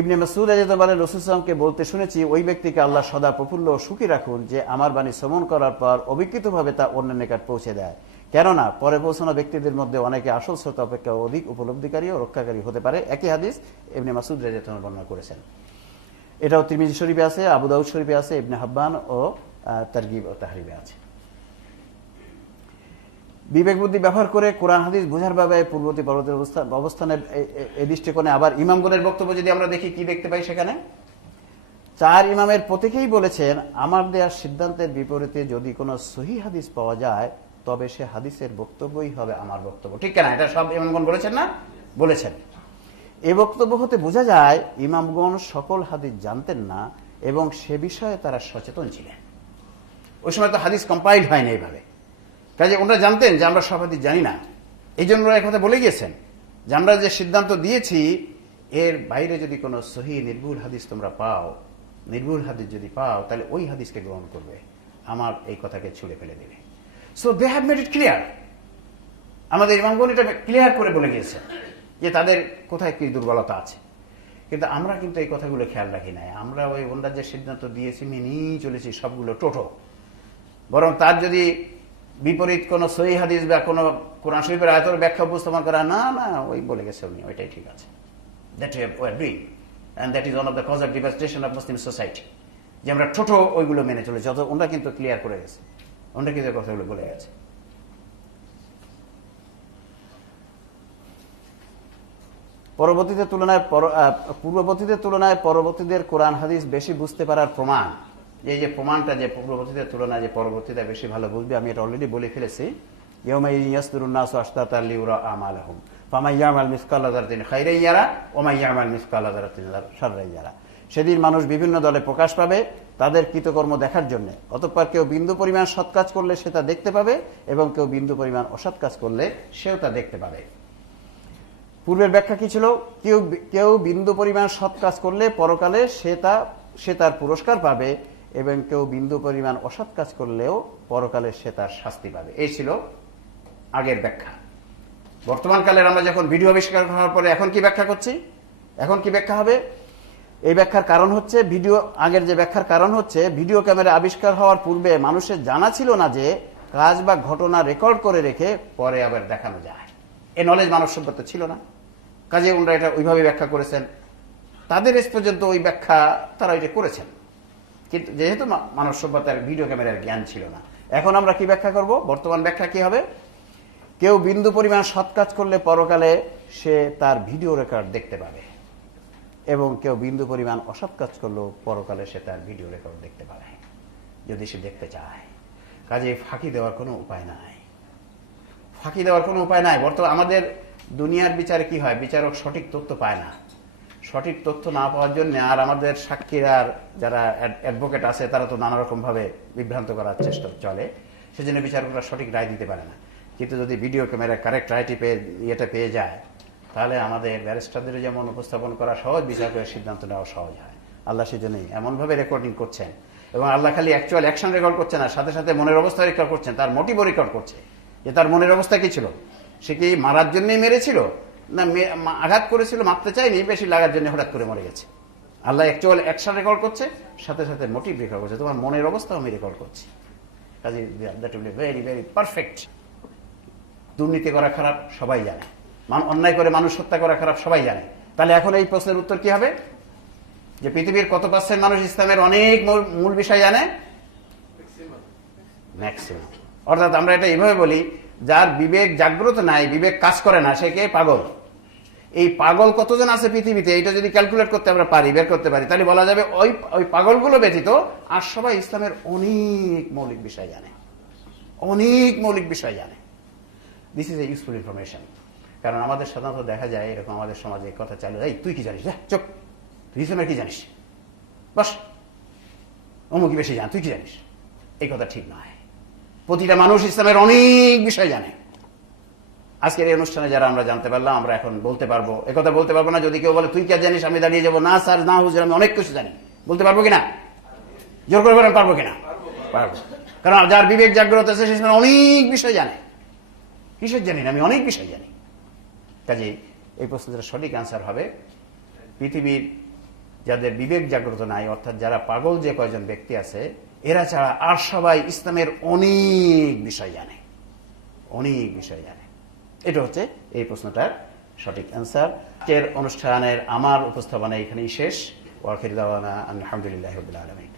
ইবনে মাসউদ রাদিয়াল্লাহু আনহু রাসূল সাল্লাল্লাহু আলাইহি ওয়াসাল্লামকে বলতে শুনেছি, ওই ব্যক্তিকে আল্লাহ সদা প্রফুল্ল ও সুখী রাখুন যে আমার বাণী শ্রবণ করার পর অবিকৃতভাবে তা অন্যের নিকট পৌঁছে দেয়। কেননা পরে পৌঁছানো ব্যক্তিদের মধ্যে অনেকে আসল শ্রোতা অপেক্ষা অধিক উপলব্ধিকারী ও রক্ষাকারী হতে পারে। একই হাদিস ইবনে মাসউদ রাদিয়াল্লাহু আনহু বর্ণনা করেছেন। এটাও তিরমিজি শরীফে আছে, আবু দাউদ শরীফে আছে, ইবনে হাব্বান ও তারগিব ও তাহরিবে আছে। বিবেক বুদ্ধি ব্যবহার করে কোরআন হাদিস বোঝার ভাবে পূর্ববর্তী পরবর্তী অবস্থানের এই দৃষ্টিকোণে আবার ইমামগণের বক্তব্য যদি আমরা দেখি, কি দেখতে পাই সেখানে? 4 ইমামের প্রত্যেকেই বলেছেন, আমার দেওয়ার সিদ্ধান্তের বিপরীতে যদি কোনো সহিহ হাদিস পাওয়া যায় তবে সে হাদিসের বক্তব্যই হবে আমার বক্তব্য। ঠিক কিনা? এটা সব ইমামগণ বলেছেন না? বলেছেন। এই বক্তব্য হতে বোঝা যায় ইমামগণ সকল হাদিস জানতেন না এবং সে বিষয়ে তারা সচেতন ছিলেন। ওই সময় তো হাদিস কম্পাইল হয়নি এইভাবে, কাজে ওনারা জানতেন যে আমরা সব হাদিস জানি না। এই জন্য ওরা কথা বলে গিয়েছেন যে আমরা যে সিদ্ধান্ত দিয়েছি এর বাইরে যদি কোনো সহিহ নির্ভুল হাদিস তোমরা পাও, নির্ভুল হাদিস যদি পাও তাহলে ওই হাদিসকে গ্রহণ করবে, আমার এই কথাকে ছুঁড়ে ফেলে দেবে। So they have made it clear. আমাদের ইমামগণ এটা ক্লিয়ার করে বলে গিয়েছেন যে তাদের কোথায় কি দুর্বলতা আছে। কিন্তু আমরা কিন্তু এই কথাগুলো খেয়াল রাখি নাই। আমরা ওই ওনারা যে সিদ্ধান্ত দিয়েছি মেনেই চলেছি সবগুলো টোটো। বরং তার যদি বিপরীত কোন সহিহ হাদিস বা কোন কোরআন শরীফের আয়াতের ব্যাখ্যা উপস্থাপন করা, না না ওই বলে গেছে উনি, ওইটাই ঠিক আছে, that we are doing and that is one of the cause of devastation of Muslim society, যে আমরা ছোট ওইগুলো মেনে চলেছি। অত ওনারা কিন্তু ক্লিয়ার করে গেছে, ওনারা কিন্তু কথাগুলো বলে গেছে। পূর্ববর্তীদের তুলনায় পরবর্তীদের কোরআন হাদিস বেশি বুঝতে পারার প্রমাণ, এই যে প্রমাণটা যে পূর্ববর্তীদের তুলনায় যে পরবর্তীরা বেশি ভালো বুঝবে, আমি এটা অলরেডি বলে ফেলেছি। ইয়াউমাইযিন ইয়াসদুরুন নাসু আশতাতান লিউরা আমালাহুম ফামান ইয়ামাল মিসকালা যারাতিন খাইরান ইয়ারা ওয়া মান ইয়ামাল মিসকালা যারাতিন শাররান ইয়ারা। সেদিন মানুষ বিভিন্ন দলে প্রকাশ পাবে তাদের কৃতকর্ম দেখার জন্য। অতঃপর কেউ বিন্দু পরিমাণ সৎ কাজ করলে সে তা দেখতে পাবে এবং কেউ বিন্দু পরিমাণ অসৎ কাজ করলে সেও তা দেখতে পাবে। পূর্বের ব্যাখ্যা কি ছিল? কেউ বিন্দু পরিমাণ সৎ কাজ করলে পরকালে সে তার পুরস্কার পাবে এবং কেউ বিন্দু পরিমাণ অসৎ কাজ করলেও পরকালে সে তার শাস্তি পাবে। এই ছিল আগের ব্যাখ্যা। বর্তমান কালের আমরা যখন ভিডিও আবিষ্কার হওয়ার পরে এখন কি ব্যাখ্যা করছি, এখন কি ব্যাখ্যা হবে? এই ব্যাখ্যার কারণ হচ্ছে আগের যে ব্যাখ্যার কারণ হচ্ছে ভিডিও ক্যামেরা আবিষ্কার হওয়ার পূর্বে মানুষের জানা ছিল না যে কাজ বা ঘটনা রেকর্ড করে রেখে পরে আবার দেখানো যায়। এই নলেজ মানব সভ্যতা ছিল না, কাজে ওনারা এটা ওইভাবে ব্যাখ্যা করেছেন। তাদের এস পর্যন্ত ওই ব্যাখ্যা তারা এটা করেছেন, কিন্তু যেহেতু মানব সভ্যতার ভিডিও ক্যামেরার জ্ঞান ছিল না। এখন আমরা কি ব্যাখ্যা করব? বর্তমান ব্যাখ্যা কি হবে? কেউ বিন্দু পরিমাণ সৎ কাজ করলে পরকালে সে তার ভিডিও রেকর্ড দেখতে পাবে এবং কেউ বিন্দু পরিমাণ অসৎ কাজ করলেও পরকালে সে তার ভিডিও রেকর্ড দেখতে পাবে যদি সে দেখতে চায়। কাজে ফাঁকি দেওয়ার কোনো উপায় নাই, ফাঁকি দেওয়ার কোনো উপায় নাই। বর্তমানে আমাদের দুনিয়ার বিচারে কি হয়, বিচারক সঠিক তথ্য পায় না। সঠিক তথ্য না পাওয়ার জন্য আর আমাদের সাক্ষীরা যারা অ্যাডভোকেট আছে তারা তো নানা রকম ভাবে বিভ্রান্ত করার চেষ্টা চলে, সেজন্য বিচারকরা সঠিক রায় দিতে পারে না। কিন্তু যদি ভিডিও ক্যামেরা কারেক্ট রায়টি পেয়ে যায় তাহলে আমাদের ব্যারিস্টারদের যেমন উপস্থাপন করা সহজ, বিচারকের সিদ্ধান্ত নেওয়া সহজ হয়। আল্লাহ সেজন্যই এমনভাবে রেকর্ডিং করছেন এবং আল্লাহ খালি অ্যাকচুয়াল অ্যাকশন রেকর্ড করছেন না, সাথে সাথে মনের অবস্থা রেকর্ড করছেন, তার মোটিভও রেকর্ড করছে যে তার মনের অবস্থা কি ছিল। সে কি মারার জন্যই মেরেছিল না আঘাত করেছিল, মারতে চায়নি, বেশি লাগার জন্য হঠাৎ করে মরে গেছে। আল্লাহ অ্যাকচুয়াল অ্যাকশন রেকর্ড করছে, সাথে সাথে মোটিভ রেকর্ড করছে, তোমার মনের অবস্থাও আমি রেকর্ড করছি। কাজে that will be very very perfect. দুর্নীতি করা খারাপ সবাই জানে, অন্যায় করে মানুষ হত্যা করা খারাপ সবাই জানে। তাহলে এখন এই প্রশ্নের উত্তর কি হবে? যে পৃথিবীর কত % মানুষ ইসলামের অনেক মূল বিষয় জানে? ম্যাক্সিমাম। অর্থাৎ আমরা এটা এইভাবে বলি, যার বিবেক জাগ্রত নাই, বিবেক কাজ করে না, সে কে? পাগল। এই পাগল কতজন আছে পৃথিবীতে, এটা যদি ক্যালকুলেট করতে আমরা পারি, বের করতে পারি, তাহলে বলা যাবে ওই পাগলগুলো ব্যতীত আর সবাই ইসলামের অনেক মৌলিক বিষয় জানে, অনেক মৌলিক বিষয় জানে। This is a useful information. কারণ আমাদের সাধারণত দেখা যায় এরকম আমাদের সমাজে কথা চালু, এই তুই কি জানিস, চুপ, তুই ইসলামের কি জানিস, বাস অমুকি বেশি জান, তুই কি জানিস। এই কথা ঠিক নয়। প্রতিটা মানুষ ইসলামের অনেক বিষয় জানে। আজকের এই অনুষ্ঠানে যারা আমরা জানতে পারলাম, আমরা এখন বলতে পারবো, একথা বলতে পারবো না যদি কেউ বলে তুই কে জানিস, আমি দাঁড়িয়ে যাবো, না স্যার, না হুজুর, আমি অনেক কিছু জানি। বলতে পারবো কিনা? জোর করে বলেন, পারবো কিনা? পারবো। কারণ যার বিবেক জাগ্রত আছে সে অনেক বিষয় জানে। কিসের জানি না, আমি অনেক বিষয় জানি। কাজে এই প্রশ্নের সঠিক অ্যান্সার হবে, পৃথিবীর যাদের বিবেক জাগ্রত নাই, অর্থাৎ যারা পাগল যে কয়জন ব্যক্তি আছে, এরা ছাড়া আর সবাই ইসলামের অনেক বিষয় জানে, অনেক বিষয় জানে। এটা হচ্ছে এই প্রশ্নটার সঠিক অ্যান্সার। আজকের অনুষ্ঠানের আমার উপস্থাপনা এখানেই শেষ। ওয়া আখিরু দাওয়ানা আলহামদুলিল্লাহি রাব্বিল আলামিন।